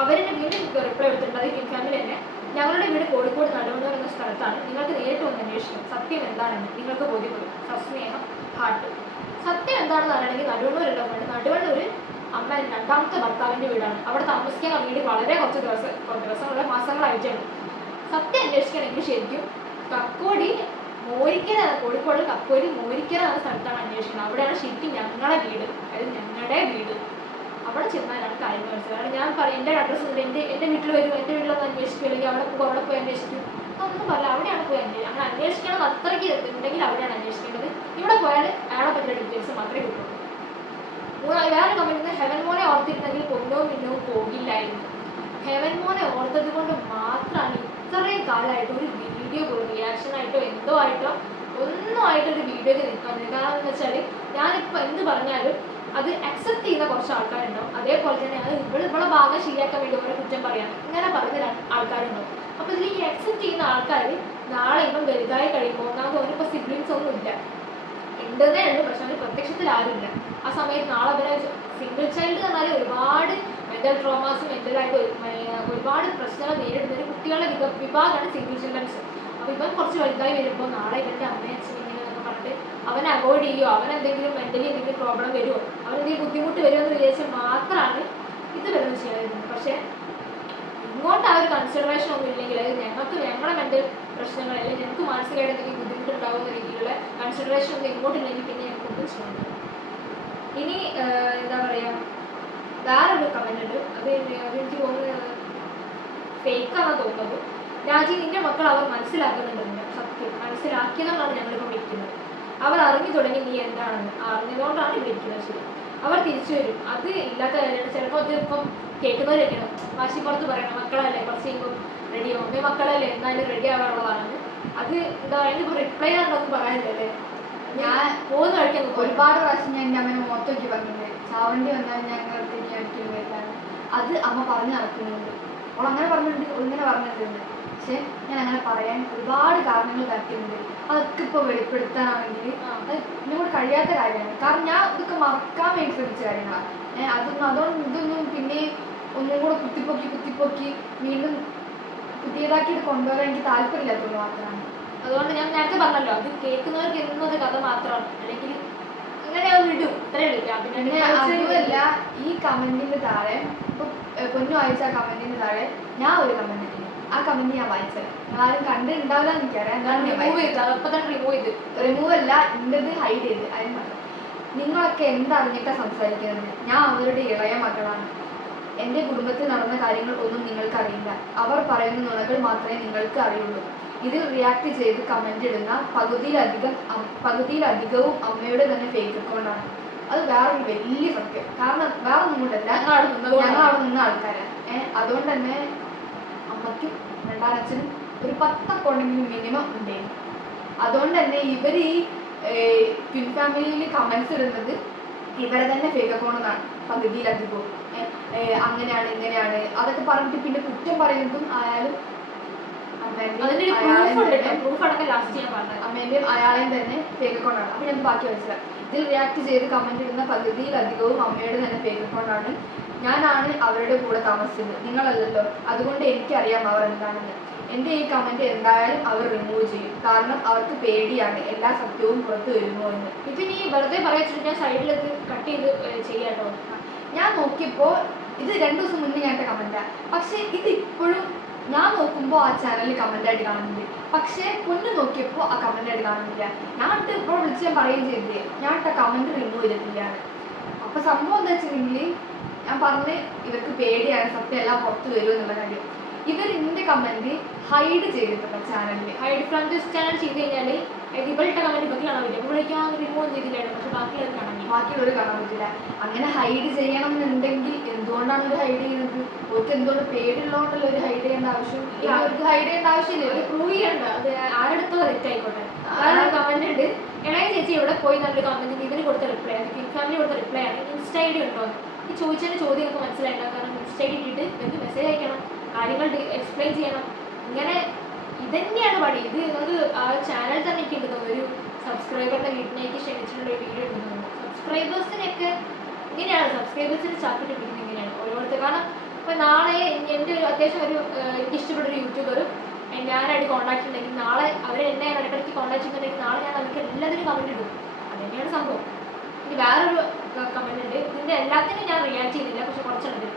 A: അവരെന്നെ വീണ്ടും റിപ്ലൈ എടുത്തിട്ടുണ്ട് അത് ഫാമിലി തന്നെ. ഞങ്ങളുടെ വീട് കോഴിക്കോട് നടുവണ്ണൂർ എന്ന സ്ഥലത്താണ്. നിങ്ങൾക്ക് നേരിട്ട് വന്ന് അന്വേഷിക്കണം. സത്യം എന്താണെന്ന് നിങ്ങൾക്ക് ബോധ്യപ്പെടും. സസ്നേഹം ഹാർട്ട് സത്യം എന്താണെന്ന് അറിയണമെങ്കിൽ നടുവണ്ണൂരല്ല വീട് നടുവണ്ണൂർ അമ്മ രണ്ടാമത്തെ ഭർത്താവിന്റെ വീടാണ്. അവിടെ താമസിക്കാൻ വേണ്ടി വളരെ കുറച്ച് ദിവസം കുറച്ച് ദിവസങ്ങളുടെ മാസങ്ങളായിട്ടാണ്. സത്യം അന്വേഷിക്കണമെങ്കിൽ ശരിക്കും കക്കോടി മോരിക്കര കോഴിക്കോട് കക്കോടി മോരിക്കര എന്ന സ്ഥലത്താണ് അന്വേഷിക്കുന്നത് അവിടെയാണ് ശരിക്കും ഞങ്ങളുടെ വീട്. അതായത് ഞങ്ങളുടെ വീട്. അവിടെ ചെന്നാലാണ് കാര്യങ്ങൾ മനസ്സിലാവുക. ഞാൻ പറയും എന്റെ അഡ്രസ്സ് ഉണ്ട് എന്റെ എന്റെ വീട്ടിൽ വരും എന്റെ വീട്ടിലൊന്ന് അന്വേഷിക്കും അല്ലെങ്കിൽ അവിടെ പോകും അവിടെ പോയി അന്വേഷിക്കും. അതൊന്നും പറയില്ല അവിടെയാണ് പോയി അന്വേഷിക്കും അങ്ങനെ അന്വേഷിക്കണം അത്രയ്ക്ക് ഉണ്ടെങ്കിൽ അവിടെയാണ് അന്വേഷിക്കേണ്ടത്. ഇവിടെ പോയാൽ അയാളെ പറ്റിയ ഡീറ്റെയിൽസ് മാത്രമേ കിട്ടുള്ളൂ. വേറെ കമന്റ് ഹെവൻ മോനെ ഓർത്തിരുന്നെങ്കിൽ പൊന്നോ മിന്നോ പോകില്ലായിരുന്നു. ഹെവൻ മോനെ ഓർത്തത് കൊണ്ട് മാത്രമാണ് ഇത്രയും കാലമായിട്ട് ഒരു വീഡിയോ പോലും റിയാക്ഷൻ ആയിട്ടോ എന്തോ ആയിട്ടോ ഒന്നും ആയിട്ടൊരു വീഡിയോയ്ക്ക് നിൽക്കാൻ കാരണം എന്ന് വെച്ചാൽ ഞാനിപ്പോൾ എന്ത് പറഞ്ഞാലും അത് അക്സെപ്റ്റ് ചെയ്യുന്ന കുറച്ച് ആൾക്കാരുണ്ടാവും. അതേപോലെ തന്നെ അത് ഇവിടെ ഇവിടെ ഭാഗം ശരിയാക്കാൻ വേണ്ടി ഓരോ കുറ്റം പറയാം. ഇങ്ങനെ പറയുന്ന രണ്ട് ആൾക്കാരുണ്ടാവും. അപ്പോൾ ഇതിൽ ഈ അക്സെപ്റ്റ് ചെയ്യുന്ന ആൾക്കാർ നാളെ ഇപ്പം വലുതായി കഴിയുമ്പോൾ ഒന്നാമത് ഓരോ സിബ്ലിങ്സ് ഒന്നും ഇല്ല. ഉണ്ടെന്നേ ഉള്ളൂ പക്ഷെ അവർ പ്രത്യക്ഷത്തിൽ ആരുമില്ല. ആ സമയത്ത് നാളെ അവരെ സിംഗിൾ ചൈൽഡ് എന്ന് പറഞ്ഞാൽ ഒരുപാട് മെന്റൽ ട്രോമാസും മെന്റലായിട്ട് ഒരുപാട് പ്രശ്നങ്ങൾ നേരിടുന്ന ഒരു കുട്ടികളുടെ വിഭ വിഭാഗമാണ് സിംഗിൾ ചിൽഡ്രൻസ് അപ്പോൾ ഇവൻ കുറച്ച് വലുതായി വരുമ്പോൾ നാളെ ഇവന്റെ അമ്മയും അച്ഛനും ഇങ്ങനെ അവൻ അവോയ്ഡ് ചെയ്യുമോ അവൻ എന്തെങ്കിലും മെന്റലി എന്തെങ്കിലും പ്രോബ്ലം വരുമോ അവൻ എന്തെങ്കിലും ബുദ്ധിമുട്ട് വരുമോ എന്ന് വിചാരിച്ച് മാത്രമാണ് ഇത് വരുന്നത്. ചെയ്യുന്നത് പക്ഷേ ഇങ്ങോട്ട് ആ ഒരു കൺസിഡറേഷൻ ഒന്നും ഇല്ലെങ്കിൽ അത് ഞങ്ങൾക്ക് ഞങ്ങളുടെ മെന്റൽ പ്രശ്നങ്ങൾ അല്ലെങ്കിൽ ഞങ്ങൾക്ക് മാനസികമായിട്ട് എന്തെങ്കിലും ബുദ്ധിമുട്ടുണ്ടാകുന്ന രീതിയിലുള്ള കൺസിഡറേഷൻ ഒന്നും ഇങ്ങോട്ടില്ലെങ്കിൽ പിന്നെ ഞങ്ങൾക്ക് ഒന്നും ചെയ്യാൻ ഇനി എന്താ പറയുക വേറൊരു കമന്റ് ഉണ്ട്. അത് എനിക്ക് തോന്നുന്നത് ഫേക്കാണെന്ന് തോന്നുന്നത്. രാജി നിന്റെ മക്കൾ അവർ മനസ്സിലാക്കുന്നുണ്ടെന്ന് സത്യം മനസ്സിലാക്കിയതാണ് ഞങ്ങളിപ്പോൾ വിളിക്കുന്നത്. അവർ അറിഞ്ഞു തുടങ്ങി നീ എന്താണെന്ന്. അറിഞ്ഞതുകൊണ്ടാണ് ഇവിടെ ഇരിക്കുന്നത് ശരി. അവർ തിരിച്ചു വരും. അത് ഇല്ലാത്ത കാര്യമാണ്. ചിലപ്പോൾ അത് ഇപ്പം കേൾക്കുന്നവരൊക്കെയാണ്. വാശിപ്പുറത്ത് പറയണം മക്കളല്ലേ? കുറച്ച് കഴിയുമ്പോൾ റെഡി ആവും. മക്കളല്ലേ? എന്നാലും റെഡി ആവാനുള്ളതാണ് അത് എന്താ പറയുക ഇപ്പോൾ റിപ്ലൈ ആണെന്നൊന്നും പറയാനില്ലല്ലേ
B: ഞാൻ
A: പോകുന്ന കഴിക്കാൻ
B: ഒരുപാട് പ്രാവശ്യം ഞാൻ എന്റെ അമ്മേനെ മുഖത്ത് പറഞ്ഞിട്ടുണ്ട്. ചാവണ്ടി വന്നാൽ അടുത്തേക്ക് വരില്ലാണ് അത് അമ്മ പറഞ്ഞു നടക്കുന്നുണ്ട്. അവൾ അങ്ങനെ പറഞ്ഞിട്ടുണ്ട് ഇങ്ങനെ പറഞ്ഞിട്ടുണ്ട്. പക്ഷെ ഞാൻ അങ്ങനെ പറയാൻ ഒരുപാട് കാരണങ്ങൾ കാട്ടിയിട്ടുണ്ട് അതൊക്കെ ഇപ്പോൾ വെളിപ്പെടുത്താനാണെങ്കിൽ. അത് എന്നോട് കഴിയാത്ത കാര്യമാണ്. കാരണം ഞാൻ ഇതൊക്കെ മറക്കാൻ വേണ്ടി ശ്രമിച്ച കാര്യങ്ങളാണ് ഏഹ് അതൊന്നും അതുകൊണ്ട് ഇതൊന്നും പിന്നെ ഒന്നും കൂടെ കുത്തിപ്പൊക്കി കുത്തിപ്പൊക്കി വീണ്ടും പുതിയതാക്കിയിട്ട് കൊണ്ടുവരാൻ എനിക്ക് താല്പര്യമില്ലാത്തത് മാത്രമാണ്
A: അതുകൊണ്ട് ഞാൻ നേരത്തെ പറഞ്ഞല്ലോ അത് കേൾക്കുന്നവർക്ക് എന്നും അത് കഥ മാത്രമാണ്. അല്ലെങ്കിൽ അങ്ങനെ അത് വിടും. അത്രേ
B: അതുമല്ല ഈ കമന്റിന്റെ താഴെ ഇപ്പൊ പൊന്നു വായിച്ച ആ കമന്റിന്റെ താഴെ ഞാൻ ഒരു കമന്റ് ആ കമന്റ് ഞാൻ വായിച്ചത്. ആരും കണ്ടിട്ടുണ്ടാവില്ല എനിക്കറിയാം. എന്താണ്
A: റിമൂവ് ചെയ്ത്. അതപ്പം തന്നെ റിമൂവ് ചെയ്ത്.
B: റിമൂവ് അല്ല എന്റെത് ഹൈഡ് ചെയ്ത്. അതിന് മാത്രം. നിങ്ങളൊക്കെ എന്തറിഞ്ഞിട്ടാണ് സംസാരിക്കുന്നത്? ഞാൻ അവരുടെ ഇളയ മകളാണ്. എന്റെ കുടുംബത്തിൽ നടന്ന കാര്യങ്ങൾ ഒന്നും നിങ്ങൾക്ക് അറിയില്ല. അവർ പറയുന്ന നുണകൾ മാത്രമേ നിങ്ങൾക്ക് അറിയുള്ളൂ. ഇതിൽ റിയാക്ട് ചെയ്ത് കമന്റ് ഇടുന്ന പകുതിയിലധികം പകുതിയിലധികവും അമ്മയുടെ തന്നെ ഫേക്ക് അക്കൗണ്ടാണ് അത് വേറൊരു വലിയ സത്യം. കാരണം വേറെ ഒന്നും കൊണ്ടല്ല
A: ഞങ്ങൾ അവിടെ
B: നിന്ന ആൾക്കാരാണ് അതുകൊണ്ട് തന്നെ അമ്മയ്ക്കും രണ്ടാനച്ഛനും ഒരു പത്ത് അക്കൗണ്ടെങ്കിലും മിനിമം ഉണ്ടായിരുന്നു അതുകൊണ്ട് തന്നെ ഇവർ ഈ ട്വിൻ ഫാമിലിയിൽ കമൻസ് ഇടുന്നത്? ഇവരെ തന്നെ ഫേക്ക് അക്കൗണ്ടെന്നാണ് പകുതിയിലധികവും. അങ്ങനെയാണ് ഇങ്ങനെയാണ്. അതൊക്കെ പറഞ്ഞിട്ട് പിന്നെ കുറ്റം പറയുന്നതും ആയാലും
A: ഉണ്ട്
B: അയാളെയും തന്നെ ഫേക്ക് അക്കൗണ്ടാണ് അപ്പൊ ഞാൻ ബാക്കി മനസ്സിലായി ഇതിൽ റിയാക്ട് ചെയ്ത് കമന്റ് ഇടുന്ന പകുതിയിലധികവും അമ്മയുടെ തന്നെ പേര് അക്കൗണ്ടാണ് ഞാനാണ് അവരുടെ കൂടെ താമസിച്ചത്. നിങ്ങളല്ലല്ലോ. അതുകൊണ്ട് എനിക്കറിയാം അവർ എന്താണെന്ന്. എന്റെ ഈ കമന്റ് എന്തായാലും അവർ റിമൂവ് ചെയ്യും. കാരണം അവർക്ക് പേടിയാണ്. എല്ലാ സത്യവും പുറത്ത് വരുമോ എന്ന്.
A: ഇപ്പം നീ വെറുതെ പറയാച്ചിട്ട് ഞാൻ സൈഡിൽ ഇത് കട്ട് ചെയ്ത് ചെയ്യാട്ടോ.
B: ഞാൻ നോക്കിയപ്പോൾ ഇത് രണ്ടു ദിവസം മുന്നേ ഞാൻ കമന്റാണ് പക്ഷെ ഇത് ഇപ്പോഴും ഞാൻ നോക്കുമ്പോൾ ആ ചാനലിൽ കമന്റ് ആയിട്ട് കാണുന്നുണ്ട് പക്ഷേ പൊന്ന് നോക്കിയപ്പോൾ ആ കമന്റ് ആയിട്ട് കാണുന്നില്ല. ഞാൻ ഇട്ട് ഇപ്പോൾ വിളിച്ച് ഞാൻ പറയുകയും ചെയ്തില്ലേ? ഞാൻ ആ കമന്റ് റിമൂവ് ചെയ്തിട്ടില്ലാണ് അപ്പോൾ സംഭവം എന്താ വെച്ചിട്ടുണ്ടെങ്കിൽ ഞാൻ പറഞ്ഞ് ഇവർക്ക് പേടിയാണ് സത്യം എല്ലാം പുറത്ത് വരും എന്നുള്ള കാര്യം. ഇവർ ഇതിന്റെ കമന്റ് ഹൈഡ് ചെയ്തിട്ടുണ്ട് ചാനലിൽ
A: ഹൈഡ് ഫ്രം ദിസ് ചാനൽ ചെയ്ത് കഴിഞ്ഞാൽ ഇവളുടെ കമന്റ് ഇപ്പം കാണാൻ പറ്റും ഇവിടേക്ക് ആ റിമൂവ് ചെയ്തില്ലായിരുന്നു പക്ഷെ ബാക്കിയുള്ളവർ കാണാൻ
B: ബാക്കിയുള്ളവർ കാണാൻ പറ്റില്ല. അങ്ങനെ ഹൈഡ് ചെയ്യണം എന്നുണ്ടെങ്കിൽ എന്തുകൊണ്ടാണ് ഒരു ഹൈഡ് ചെയ്യുന്നത്? അവർക്ക് എന്തുകൊണ്ട് പേടിയുള്ളതുകൊണ്ടല്ലോ ഒരു ഹൈഡ് ചെയ്യേണ്ട ആവശ്യം അവർക്ക് ഹൈഡ് ചെയ്യേണ്ട
A: ആവശ്യമില്ല.
B: ആവശ്യമില്ലല്ലോ
A: പ്രൂവ് ചെയ്യണ്ട. അത് ആരെടുത്തോ തെറ്റായിക്കോട്ടെ. വേറൊരു കമന്റ് ഉണ്ട് ഇളയ ചേച്ചി ഇവിടെ പോയി നല്ലൊരു കമന്റ് ഇതിന് കൊടുത്ത റിപ്ലൈ ആണ്. കിങ് ഫാമിലി കൊടുത്ത റിപ്ലൈ ആണ്. ഇൻസ്റ്റ ഐ ഡി ഉണ്ടോ? ഈ ചോദിച്ചതിന്റെ ചോദ്യം നമുക്ക് മനസ്സിലായില്ല. കാരണം ഇൻസ്റ്റ ഐ ഡി ഇട്ടിട്ട് നിങ്ങൾക്ക് മെസ്സേജ് അയക്കണം. കാര്യങ്ങൾ എക്സ്പ്ലെയിൻ ചെയ്യണം. ഇങ്ങനെ ഇതന്നെയാണ് പണി. ഇത് നിങ്ങൾക്ക് ആ ചാനൽ തന്നെ എനിക്ക് ഉണ്ട് ഒരു സബ്സ്ക്രൈബറിന്റെ വീട്ടിലേക്ക് ക്ഷണിച്ചിട്ടുള്ള ഒരു വീഡിയോ ഉണ്ട് സബ്സ്ക്രൈബേഴ്സിനെയൊക്കെ ഇങ്ങനെയാണ്. സബ്സ്ക്രൈബേഴ്സിന് ചാക്കിട്ട് പിടിക്കുന്നത് ഇങ്ങനെയാണ്. ഓരോരുത്തർ കാരണം ഇപ്പൊ നാളെ എന്റെ ഒരു അത്യാവശ്യം ഒരു എനിക്ക് ഇഷ്ടപ്പെട്ട ഒരു യൂട്യൂബറും ഞാനായിട്ട് കോൺടാക്ട് ഉണ്ടെങ്കിൽ നാളെ അവർ എന്നെ ഇടയ്ക്കിടയ്ക്ക് കോൺടാക്ട് ചെയ്യുന്നുണ്ടെങ്കിൽ നാളെ ഞാൻ അവർക്ക് എല്ലാത്തിനും കമന്റ് ഇടും. അത് തന്നെയാണ് സംഭവം. ഇനി വേറൊരു കമന്റ് ഉണ്ട്. ഇതിന്റെ എല്ലാത്തിനും ഞാൻ റിയാക്ട് ചെയ്യുന്നില്ല പക്ഷെ കുറച്ചുണ്ട്.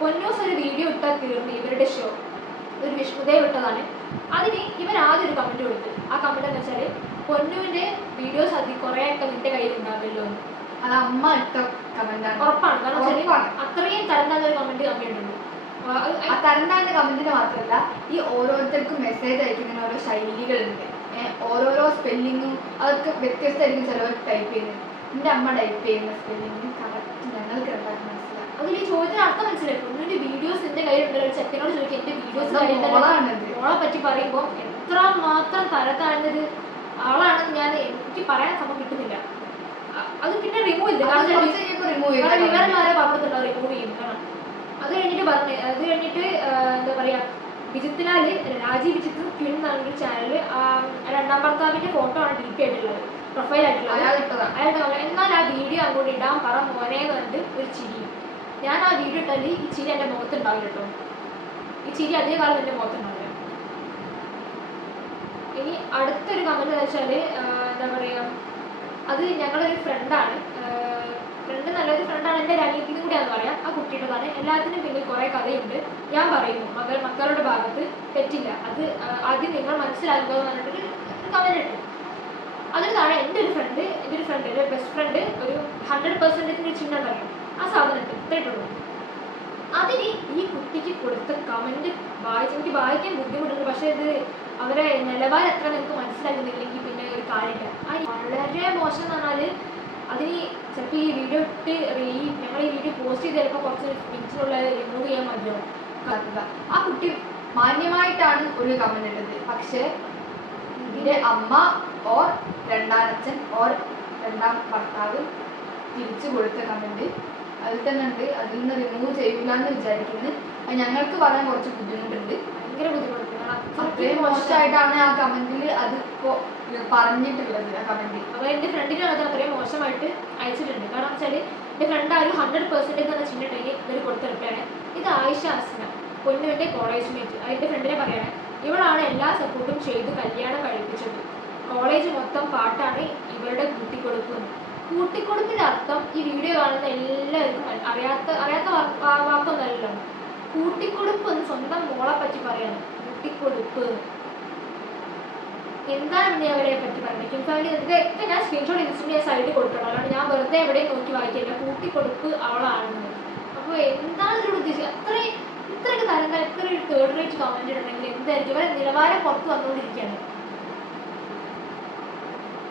A: പൊന്നൂസ് ഒരു വീഡിയോ ഇട്ടാൽ തീർന്നു ഇവരുടെ ഷോ ഒരു വിഷ്ണുദേവ് ഇട്ടതാണ്. അതിന് ഇവർ ആദ്യം ഒരു കമന്റ് കൊടുത്തു. ആ കമന്റ് എന്ന് വെച്ചാൽ പൊന്നുവിന്റെ വീഡിയോസ് അതി കുറേയൊക്കെ നിന്റെ കയ്യിൽ ഉണ്ടാവില്ലോ എന്ന്.
B: അത് അമ്മ ഇട്ട കമന്റാണ്
A: ഉറപ്പാണ്. കാരണം. അത്രയും തരംതാഴ്ന്ന ഒരു കമന്റ് കമ്മിയുണ്ട്
B: ആ തരണ്ടാകുന്ന കമന്റിന് മാത്രമല്ല ഈ ഓരോരുത്തർക്കും മെസ്സേജ് അയക്കുന്നതിന് ഓരോ ശൈലികളുണ്ട്. ഓരോരോ സ്പെല്ലിങ്ങും അതൊക്കെ വ്യത്യസ്തമായിരിക്കും ചിലവർ ടൈപ്പ് ചെയ്യുന്നത്. എന്റെ അമ്മ ടൈപ്പ് ചെയ്യുന്ന സ്പെല്ലിങ് കറക്റ്റ് ഞങ്ങൾക്ക് രണ്ടാൾക്ക് മനസ്സിലാവും
A: അതിൽ ഈ ചോദ്യത്തിന് അർത്ഥം മനസ്സിലായി. പൊന്നിന്റെ വീഡിയോസ് എന്റെ കയ്യിലുണ്ടല്ലോ ഒരു ചെക്കനോട് ചോദിക്കും എന്റെ വീഡിയോസ്. മോളെ പറ്റി പറയുമ്പോൾ എത്ര മാത്രം തര താഴ്ന്നൊരു ആളാണെന്ന് ഞാൻ എനിക്ക് പറയാൻ സമയം അത് പിന്നെ റിമൂവ് ചെയ്ത് കാരണം വിവരന്മാരെ പാത്രത്തിലുള്ള റിമൂവ് ചെയ്യും. കാരണം അത് കഴിഞ്ഞിട്ട് പറഞ്ഞു അത് കഴിഞ്ഞിട്ട് എന്താ പറയാ വിജിത്തിനാല് രാജി വിജിത്ത് ക്വിൻ എന്നൊരു ചാനലിൽ രണ്ടാം ഭർത്താവിന്റെ ഫോട്ടോ ആണ് ഡിലീറ്റ് ആയിട്ടുള്ളത്. പ്രൊഫൈൽ ആയിട്ടുള്ളത്.
B: അയാൾ
A: എന്നാൽ ആ വീഡിയോ അങ്ങോട്ട് ഇടാൻ പറ മോനെ എന്ന് പറഞ്ഞിട്ട് ഒരു ചിരി. ഞാൻ ആ വീഡിയോ ഇട്ടാൽ ഈ ചിരി എന്റെ മുഖത്തുണ്ടാവില്ല കേട്ടോ ഈ ചിരി അതേ കാലം എന്റെ മുഖത്തുണ്ടാവില്ല. ഇനി അടുത്തൊരു കമന്റ് എന്ന് വെച്ചാൽ എന്താ പറയുക അത് ഞങ്ങളൊരു ഫ്രണ്ടാണ് ഫ്രണ്ട് നല്ലൊരു ഫ്രണ്ടാണ് എന്റെ അനിയത്തിനും കൂടിയാന്ന് പറയാം. ആ കുട്ടിയുടേതാണ് എല്ലാത്തിനും പിന്നിൽ കുറേ കഥയുണ്ട്. ഞാൻ പറയുന്നു മകൾ മക്കളുടെ ഭാഗത്ത് തെറ്റില്ല. അത് ആദ്യം നിങ്ങൾ മനസ്സിലാക്കുക എന്ന് പറഞ്ഞിട്ടൊരു കമന്റ് ഉണ്ട് അതിന് താഴെ എന്റെ ഒരു ഫ്രണ്ട് എന്റെ ഒരു ഫ്രണ്ട് എന്റെ ബെസ്റ്റ് ഫ്രണ്ട് ഒരു ഹൺഡ്രഡ് പെർസെന്റേജിന്റെ ചിഹ്നം ഉണ്ടായിരുന്നു ആ സാധനം ഇത്രയിട്ടുള്ളൂ അതിന് ഈ കുട്ടിക്ക് കൊടുത്ത കമന്റ് വായിച്ച് എനിക്ക് വായിക്കാൻ ബുദ്ധിമുട്ടുണ്ട്. പക്ഷേ ഇത് അവരെ നിലവാരം എത്ര നിങ്ങൾക്ക് മനസ്സിലാകുന്നില്ലെങ്കിൽ പിന്നെ കാര്യമില്ല. വളരെ മോശം എന്ന് പറഞ്ഞാൽ അതിന് ചിലപ്പോൾ ഈ വീഡിയോ ഇട്ട് ഈ ഞങ്ങൾ ഈ വീഡിയോ പോസ്റ്റ് ചെയ്ത് ചിലപ്പോൾ കുറച്ച് മിനിറ്റിലുള്ള റിമൂവ് ചെയ്യാൻ മതിയാവും.
B: കാക്കുക. ആ കുട്ടി മാന്യമായിട്ടാണ് ഒരു കമന്റ് ഇട്ടത്. പക്ഷേ ഇതിന്റെ അമ്മ ഓർ രണ്ടാനച്ഛൻ ഓർ രണ്ടാം ഭർത്താവ് തിരിച്ചു കൊടുത്ത കമന്റ് അതിൽ തന്നെ ഉണ്ട്. അതിൽ നിന്ന് റിമൂവ് ചെയ്യില്ല എന്ന് വിചാരിക്കുന്നു. അത് ഞങ്ങൾക്ക് പറയാൻ കുറച്ച് ബുദ്ധിമുട്ടുണ്ട്.
A: ഭയങ്കര മോശമായിട്ട്
B: മോശമായിട്ടാണ് ആ കമന്റിൽ അത് ഇപ്പോ പറഞ്ഞിട്ടുള്ളത് ആ കമന്റിൽ
A: അപ്പോൾ എന്റെ ഫ്രണ്ടിന് അത് അത്രയും മോശമായിട്ട് അയച്ചിട്ടുണ്ട്. കാരണം വെച്ചാൽ എന്റെ ഫ്രണ്ട് ആ ഒരു ഹൺഡ്രഡ് പെർസെന്റേജ് എന്ന് വെച്ചിട്ടുണ്ടെങ്കിൽ ഇവർ കൊടുത്ത റിപ്ലൈ ഇത് ആയിഷ അസ്ന പൊന്നുവിന്റെ കോളേജ് മേറ്റ് അതിന്റെ ഫ്രണ്ടിനെ പറയാണ് ഇവളാണ് എല്ലാ സപ്പോർട്ടും ചെയ്ത് കല്യാണം കഴിപ്പിച്ചത്. കോളേജ് മൊത്തം പാട്ടാണ് ഇവരുടെ കൂട്ടിക്കൊടുക്കുന്നത് കൂട്ടിക്കൊടുപ്പിന്റെ അർത്ഥം ഈ വീഡിയോ കാണുന്ന എല്ലാവർക്കും അറിയാത്ത അറിയാത്ത വാക്കൊന്നല്ലല്ലോ. കൂട്ടിക്കൊടുപ്പ് എന്ന് സ്വന്തം മോളെ പറ്റി പറയണം. കൂട്ടിക്കൊടുപ്പ്. എന്താണ് നീ അവരെ പറ്റി പറഞ്ഞത് കിംഫാമിലി ഇതൊക്കെ ഞാൻ സ്ക്രീൻഷോട്ട് ഇൻസ്റ്റിന്റെ സൈഡിൽ കൊടുക്കണം. അല്ലാണ്ട് ഞാൻ വെറുതെ എവിടെയും നോക്കി വായിക്കില്ല. കൂട്ടിക്കൊടുപ്പ് അവളാണെന്ന് അപ്പോൾ എന്താണ് ഇതിലൂടെ ഉദ്ദേശിച്ചത്? അത്രയും ഇത്രയൊക്കെ തരങ്ങൾ എത്ര ഒരു തേർഡ് റേറ്റ് കമന്റ് ഉണ്ടെങ്കിൽ എന്തായിരിക്കും? ഇവരെ നിലവാരം പുറത്ത് വന്നുകൊണ്ടിരിക്കുകയാണ്.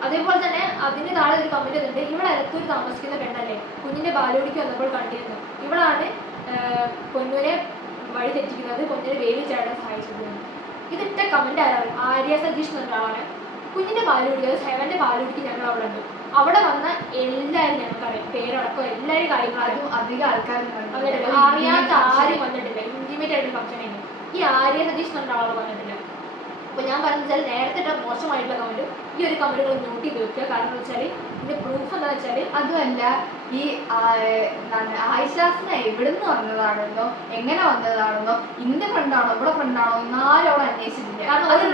A: അതേപോലെ തന്നെ അതിന് താഴെ ഒരു കമന്റ് ഉണ്ട് ഇവിടെ അലത്തൂർ താമസിക്കുന്ന പെണ്ണല്ലേ? കുഞ്ഞിന്റെ ബാലോടിക്ക് വന്നപ്പോൾ കണ്ടിരുന്നു. ഇവളാണ് ആഹ്, പൊന്നുവിനെ വഴി തെറ്റിക്കുന്നത് പൊന്നിനെ വേലി സഹായിച്ചിട്ടുണ്ട്. ഇതിട്ട കമന്റ് ആരാണ്? ആര്യ സതീഷ് എന്ന ഒരാളാണ്. കുഞ്ഞിന്റെ പാലുകുടി അത് സെവന്റെ പാലുകുടിക്ക് ഞങ്ങൾ അവിടെ ഉണ്ട്. അവിടെ വന്ന എല്ലാവരും ഞങ്ങൾക്കറിയാം പേരടക്കം എല്ലാവരും കാര്യങ്ങളും
B: അധികം ആൾക്കാരും
A: അറിയാത്ത ആരും വന്നിട്ടില്ല. ഇന്റിമേറ്റ് ആയിട്ട് ഫംഗ്ഷൻ ആയിരുന്നു. ഈ ആര്യ സതീഷ് എന്ന വന്നിട്ടില്ല. അപ്പൊ ഞാൻ പറഞ്ഞാൽ വെച്ചാൽ നേരത്തെ മോശമായിട്ടുള്ള കമന്റ് ഈ ഒരു കമന്റുകൾ നോട്ട് ചെയ്ത് വെക്കുക. കാരണം എന്ന് വെച്ചാൽ ഇതിന്റെ പ്രൂഫ് എന്താ വെച്ചാൽ
B: അതുമല്ല ഈ ആയിഷാസിനെ എവിടുന്ന് വന്നതാണെന്നോ എങ്ങനെ വന്നതാണെന്നോ ഇന്റെ ഫ്രണ്ടാണോ ഇവിടെ ഫ്രണ്ടാണോ എന്നാരും അവിടെ അന്വേഷിച്ചിട്ടില്ല.
A: ഒരു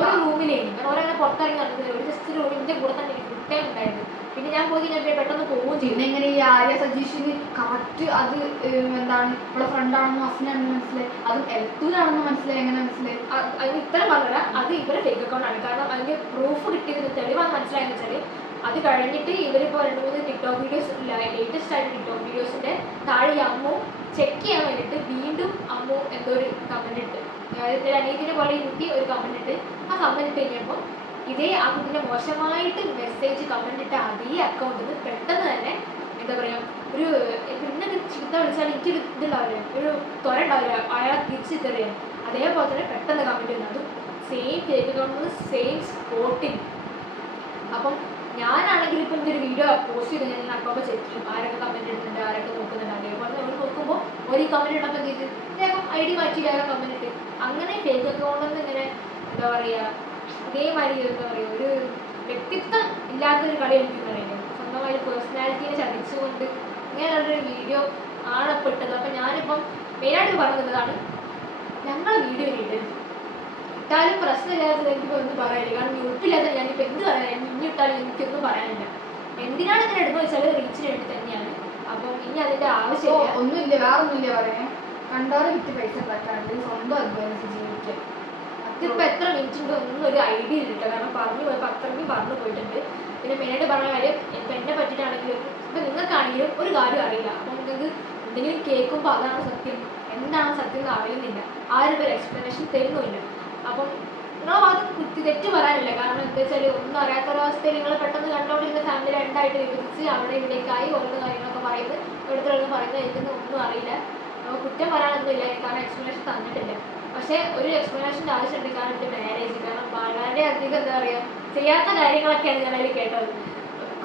A: ഒരു റൂമിലേക്ക് കാരണം ഓരങ്ങനെ പുറത്തിറങ്ങി നടക്കുന്നത് ഒരു ജസ്റ്റ് റൂമിന്റെ കൂടെ തന്നെ ഫുൾ ഉണ്ടായിരുന്നു. പിന്നെ ഞാൻ പോയി കഴിഞ്ഞാൽ പെട്ടെന്ന് പോവും
B: പിന്നെ എങ്ങനെ ഈ ആര്യ സജീഷിന് കറക്റ്റ് അത് എന്താണ് ഇവിടെ ഫ്രണ്ടാണെന്നോ അസിനാണെന്ന് മനസ്സിലായി. അതും എലത്തൂരാണെന്ന് മനസ്സിലായി. എങ്ങനെ മനസ്സിലായി?
A: അതിന് ഇത്തരം പറഞ്ഞാൽ അത് ഇവരെ ഫേക്ക് അക്കൗണ്ട് ആണ്. കാരണം അതിന്റെ പ്രൂഫ് കിട്ടിയത് തെളിവാണ് മനസ്സിലായെന്ന് വെച്ചാൽ അത് കഴിഞ്ഞിട്ട് ഇവരിപ്പോൾ രണ്ട് മൂന്ന് ടിക്ടോക്ക് വീഡിയോസ് ലേറ്റസ്റ്റ് ആയിട്ട് ടിക്ടോക്ക് വീഡിയോസിന്റെ താഴെ അമ്മു ചെക്ക് ചെയ്യാൻ വേണ്ടിയിട്ട് വീണ്ടും അമ്മു എന്തോ ഒരു കമന്റ് ഇട്ട്. അതായത് അനിയത്തിനെ പോലെ കുട്ടി ഒരു കമന്റ് ഇട്ട്. ആ കമന്റ് ഇട്ട് കഴിഞ്ഞപ്പോൾ ഇതേ ആ കുട്ടിനെ മോശമായിട്ട് മെസ്സേജ് കമന്റ് ഇട്ട അതേ അക്കൗണ്ടിൽ നിന്ന് പെട്ടെന്ന് തന്നെ എന്താ പറയാ ഒരു പിന്നെ ചീത്ത വിളിച്ചാൽ എനിക്കൊരു ഇതുണ്ടാവില്ല ഒരു ത്വര ഉണ്ടാവില്ല അയാൾ തിരിച്ച് തരിക അതേപോലെ തന്നെ പെട്ടെന്ന് കമന്റ് ചെയ്യുന്നത് അതും സെയിം ഫേക്ക് അക്കൗണ്ടിൽ സെയിം സ്പോട്ടിങ് അപ്പം ഞാനാണെങ്കിൽ ഇപ്പം എന്തൊരു വീഡിയോ പോസ്റ്റ് ചെയ്ത് ഞാൻ അപ്പൊ ചെക്ക് ചെയ്യും ആരൊക്കെ കമന്റ് ഇടുന്നുണ്ട് ആരൊക്കെ നോക്കുന്നുണ്ട് അതേപോലെ നമ്മൾ നോക്കുമ്പോൾ ഒരു കമന്റ് എന്ത് ചെയ്ത് ഐ ഡി മാറ്റി വേറെ കമന്റ് ഇട്ട്. അങ്ങനെ ഫേക്ക് അക്കൗണ്ട് നിന്ന് ഇങ്ങനെ എന്താ പറയുക അതേമാതിരി എന്താ പറയുക ഒരു വ്യക്തിത്വം ഇല്ലാത്തൊരു കളി എനിക്ക് പറയുന്നത് സ്വന്തമായി പേഴ്സണാലിറ്റിയെ ചതിച്ചുകൊണ്ട് ഇങ്ങനെയുള്ളൊരു വീഡിയോ ആണ് ഇപ്പോൾ ഇട്ടത് അപ്പം ഞാനിപ്പം മെയിനായിട്ട് പറഞ്ഞതാണ് ഞങ്ങൾ വീഡിയോ ഇടരുത് ഇട്ടാലും പ്രശ്നമില്ലാത്തത് എനിക്ക് ഒന്നും പറയാനില്ല കാരണം ഞാൻ ഞാനിപ്പോൾ എന്ത് പറയാൻ ഇനി ഇട്ടാലും എനിക്കൊന്നും പറയാനില്ല. എന്തിനാണ് ഇങ്ങനെ ഇടുന്നത് വെച്ചാൽ റീച്ചിന് വേണ്ടി തന്നെയാണ്. അപ്പം ഇനി
B: അതിന്റെ
A: ആവശ്യമില്ല.
B: ഒന്നുമില്ല. വേറെ ഒന്നുമില്ല പറയാൻ കണ്ടാറ് വിറ്റ് പൈസ ഉണ്ടാക്കാണ്ട് സ്വന്തം അധ്വാനിച്ച് ജീവിക്കാം
A: അതിപ്പോൾ എത്ര മിനിറ്റ് ഒന്നും ഒരു ഐഡിയ ഇല്ല കേട്ടോ. കാരണം പറഞ്ഞു പോയപ്പോൾ അത്രയ്ക്കും പറഞ്ഞു പോയിട്ടുണ്ട്. പിന്നെ മെയിനായിട്ട് പറഞ്ഞ കാര്യം ഇപ്പൊ എന്നെ പറ്റിയിട്ടാണെങ്കിലും ഇപ്പൊ നിങ്ങൾക്കാണെങ്കിലും ഒരു കാര്യം അറിയില്ല. അപ്പൊ നിങ്ങൾക്ക് എന്തെങ്കിലും കേൾക്കുമ്പോൾ അതാണ് സത്യം. എന്താണ് സത്യം എന്ന് അറിയുന്നില്ല. ആരും ഒരു എക്സ്പ്ലനേഷൻ തരുന്നുമില്ല. അപ്പം നിങ്ങളെ ഭാഗത്ത് കുത്തി തെറ്റ് പറയാനില്ല. കാരണം എന്താ വെച്ചാൽ ഒന്നും അറിയാത്തൊരവസ്ഥയിൽ നിങ്ങൾ പെട്ടെന്ന് കണ്ടോണ്ടിരുന്ന ഫാമിലി രണ്ടായിട്ട് വിഭജിച്ച് അവിടെ ഇവിടേക്കായി ഓരോ കാര്യങ്ങളൊക്കെ പറയുന്നത് ഇവിടുത്തെ പറയുന്നത് എനിക്കൊന്നും ഒന്നും അറിയില്ല. അപ്പോൾ കുറ്റം പറയാനൊന്നുമില്ല കാരണം എക്സ്പ്ലനേഷൻ തന്നിട്ടില്ല. പക്ഷേ ഒരു എക്സ്പ്ലനേഷന്റെ ആവശ്യമുണ്ട്. കാരണം എന്റെ മാരേജ് കാരണം വളരെ അധികം എന്താ പറയുക ചെയ്യാത്ത കാര്യങ്ങളൊക്കെയാണ് ഞാൻ അതിൽ കേട്ടത്.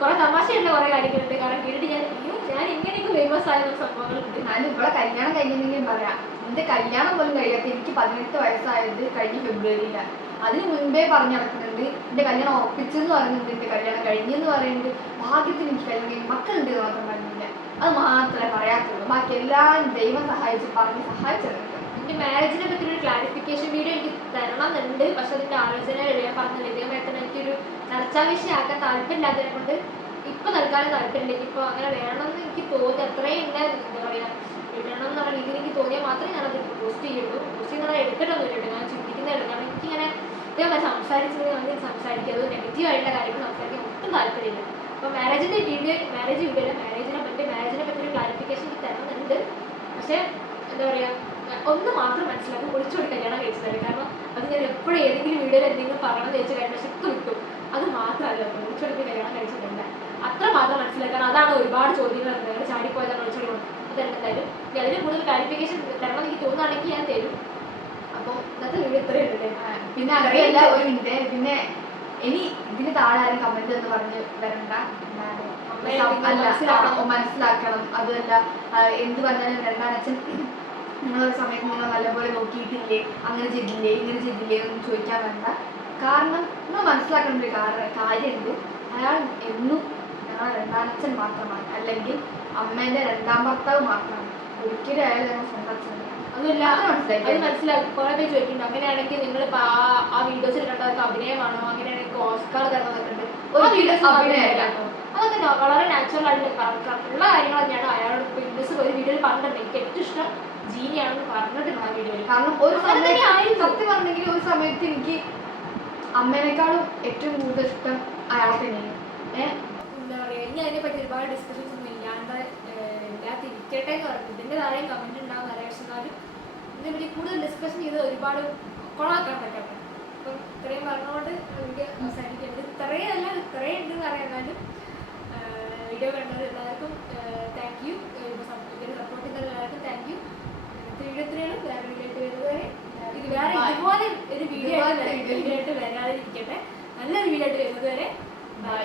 A: കുറെ തമാശയുള്ള കുറെ കാര്യങ്ങളുണ്ട് കാരണം കേട്ടിട്ട് ഞാൻ അയ്യോ ഞാൻ എങ്ങനെയൊക്കെ ഫേമസ് ആയ സംഭവങ്ങളുണ്ട്.
B: ഞാൻ ഇവിടെ കല്യാണം കഴിഞ്ഞെങ്കിലും പറയാം. എന്റെ കല്യാണം പോലും കഴിയാത്ത എനിക്ക് പതിനെട്ട് വയസ്സായത് കഴിഞ്ഞ ഫെബ്രുവരിയിലാണ് അതിന് മുൻപേ പറഞ്ഞു നടക്കുന്നുണ്ട് എന്റെ കല്യാണം ഉറപ്പിച്ചെന്ന് പറയുന്നുണ്ട് എന്റെ കല്യാണം കഴിഞ്ഞെന്ന് പറയുന്നുണ്ട് ഭാഗ്യത്തിന് എനിക്ക് കല്യാണം കഴിഞ്ഞ് മക്കളുണ്ട് എന്ന് മാത്രം പറഞ്ഞില്ല. അത് മാത്രമേ പറയാത്തുള്ളൂ. ബാക്കി എല്ലാം ദൈവം സഹായിച്ച് പറഞ്ഞ് സഹായിച്ചിട്ടുണ്ട്
A: എന്റെ മാരേജിനെ പറ്റി ഒരു ക്ലാരിഫിക്കേഷൻ വീഡിയോ എനിക്ക് തരണം എന്നുണ്ട്. പക്ഷെ അതിന്റെ ആലോചന പറഞ്ഞില്ല പറഞ്ഞില്ല തന്നെ എനിക്കൊരു ചർച്ചാ വിഷയമാക്കാൻ താല്പര്യമില്ലാത്തതിനെ കൊണ്ട് ഇപ്പൊ നൽകാനും താല്പര്യമില്ല. ഇപ്പൊ അങ്ങനെ വേണമെന്ന് എനിക്ക് തോന്നി അത്രയും ഉണ്ടായിരുന്നു എന്താ പറയാ ഇടണം എന്നുള്ള രീതിയിൽ എനിക്ക് തോന്നിയാൽ മാത്രമേ ഞാൻ അത് പോസ്റ്റ് ചെയ്യുള്ളൂ. പോസ്റ്റ് ചെയ്യുന്നത് എടുത്തിട്ടൊന്നുമില്ല ഞാൻ ചിന്തിക്കുന്നേ ഉള്ളൂ. കാരണം എനിക്കിങ്ങനെ ഇതേപോലെ സംസാരിച്ചത് അങ്ങനെ സംസാരിക്കുക അത് നെഗറ്റീവ് ആയിട്ടുള്ള കാര്യങ്ങൾ സംസാരിക്കാൻ ഒട്ടും താല്പര്യമില്ല. അപ്പൊ മാരേജിന്റെ വീഡിയോ മാരേജ് വീഡിയോ മാരേജിനെ പറ്റി മാരേജിനെ പറ്റി ഒരു ക്ലാരിഫിക്കേഷൻ എനിക്ക് തരുന്നുണ്ട്. പക്ഷെ എന്താ പറയാ ഒന്ന് മാത്രം മനസ്സിലാക്കും ഒളിച്ചോടി കല്യാണം കഴിച്ചതല്ലേ കാരണം അത് ഞാൻ എപ്പോഴും ഏതെങ്കിലും വീഡിയോയിൽ എന്തെങ്കിലും പറയണം വെച്ച് കഴിഞ്ഞാൽ ശക്തി കിട്ടും. അത് മാത്രമല്ല ഒളിച്ചോടി കല്യാണം കഴിച്ചിട്ടുണ്ട്. അത്ര മാത്രം മനസ്സിലാക്കാൻ അതാണ് ഒരുപാട് ചോദ്യങ്ങൾ നിങ്ങൾ ചാടിപ്പോയതാണ് ഒളിച്ചോടി തരണം എന്തായാലും? ഇനി അതിന് കൂടുതൽ ക്ലാരിഫിക്കേഷൻ തരണം എനിക്ക് തോന്നുകയാണെങ്കിൽ ഞാൻ തരും. അപ്പോൾ ഇന്നത്തെ വീഡിയോ ഇത്രയേ
B: ഉള്ളൂ പിന്നെ അറിയില്ല ഒരു മിനിറ്റ് പിന്നെ ഇനി ഇതിന് താഴെ ആരും കമന്റ് എന്ന് പറഞ്ഞ് വരണ്ട.
A: മനസ്സിലാക്കണം.
B: അതുമല്ല എന്ത് പറഞ്ഞാലും രണ്ടാം അച്ഛൻ നിങ്ങളൊരു സമയത്ത് നിങ്ങൾ നല്ലപോലെ നോക്കിയിട്ടില്ലേ? അങ്ങനെ ചെയ്തില്ലേ? ഇങ്ങനെ ചെയ്തില്ലേ? എന്ന് ചോദിക്കാൻ വേണ്ട. കാരണം നിങ്ങൾ മനസ്സിലാക്കേണ്ട ഒരു കാരണം കാര്യമുണ്ട്. അയാൾ എന്നും ഞങ്ങളുടെ രണ്ടാനച്ഛൻ മാത്രമാണ്. അല്ലെങ്കിൽ അമ്മേന്റെ രണ്ടാം ഭർത്താവ് മാത്രമാണ്. ഒരിക്കലും അയാൾ ഞങ്ങൾ സ്വന്തം അച്ഛനല്ല
A: അതുമില്ല
B: അത് മനസ്സിലാക്കി.
A: കുറെ പേര് ചോദിക്കുന്നുണ്ട്. അങ്ങനെയാണെങ്കിൽ നിങ്ങൾ ആ വീഡിയോസിൽ കണ്ടതൊക്കെ അഭിനയമാണോ അങ്ങനെയാണെങ്കിൽ ഓസ്കാർ തരുന്നതൊക്കെ ഉണ്ട്. ആ
B: ഒരിക്കലും
A: വീഡിയോസ്
B: അഭിനയമല്ല.
A: അതൊക്കെ വളരെ നാച്ചുറൽ ആയിട്ട് പറ- ഉള്ള കാര്യങ്ങൾ തന്നെയാണ് അയാളോട് ഇപ്പൊ ഇൻഡസ് ഒരു വീഡിയോയിൽ പറഞ്ഞിട്ടുണ്ട്. എനിക്ക് ഏറ്റവും ഇഷ്ടം ജീനിയാണെന്ന് പറഞ്ഞിട്ടുണ്ട് ആ വീഡിയോയിൽ
B: കാരണം ഒരു. സത്യം പറഞ്ഞെങ്കിൽ ഒരു സമയത്ത് എനിക്ക് അമ്മേനേക്കാളും ഏറ്റവും കൂടുതൽ ഇഷ്ടം അയാൾ തന്നെയാണ്.
A: എന്താ പറയുക ഇനി ഒരുപാട് ഡിസ്കഷൻസ് ഒന്നും ഇല്ലാണ്ട് ഏഹ്, ഇല്ലാതെ ഇരിക്കട്ടെ എന്ന് പറഞ്ഞു ഇതിന്റെ താഴെയും കമന്റ് ഉണ്ടാവും അറിയാം പക്ഷെ ഇതിനെ പറ്റി കൂടുതൽ ഡിസ്കഷൻ ചെയ്ത് ഒരുപാട് കൊളാക്കാൻ പറ്റാം അപ്പം ഇത്രയും പറഞ്ഞുകൊണ്ട് വീഡിയോ അവസാനിക്കുന്നത് ഇത്രയും അല്ല ഇത്രയും ഉണ്ട് എന്ന് അറിയാം വീഡിയോ കണ്ടത് എല്ലാവർക്കും താങ്ക് യു സപ്പോർട്ട് ചെയ്ത എല്ലാവർക്കും താങ്ക് യു വേറെ വീഡിയോ വരുന്നതുവരെ ഇത് വേറെ. ഇതുപോലെ ഒരു വീഡിയോ ആയിട്ട് വരാതിരിക്കട്ടെ. നല്ലൊരു വീഡിയോ ആയിട്ട് വരുന്നത് വരെ
B: ബൈ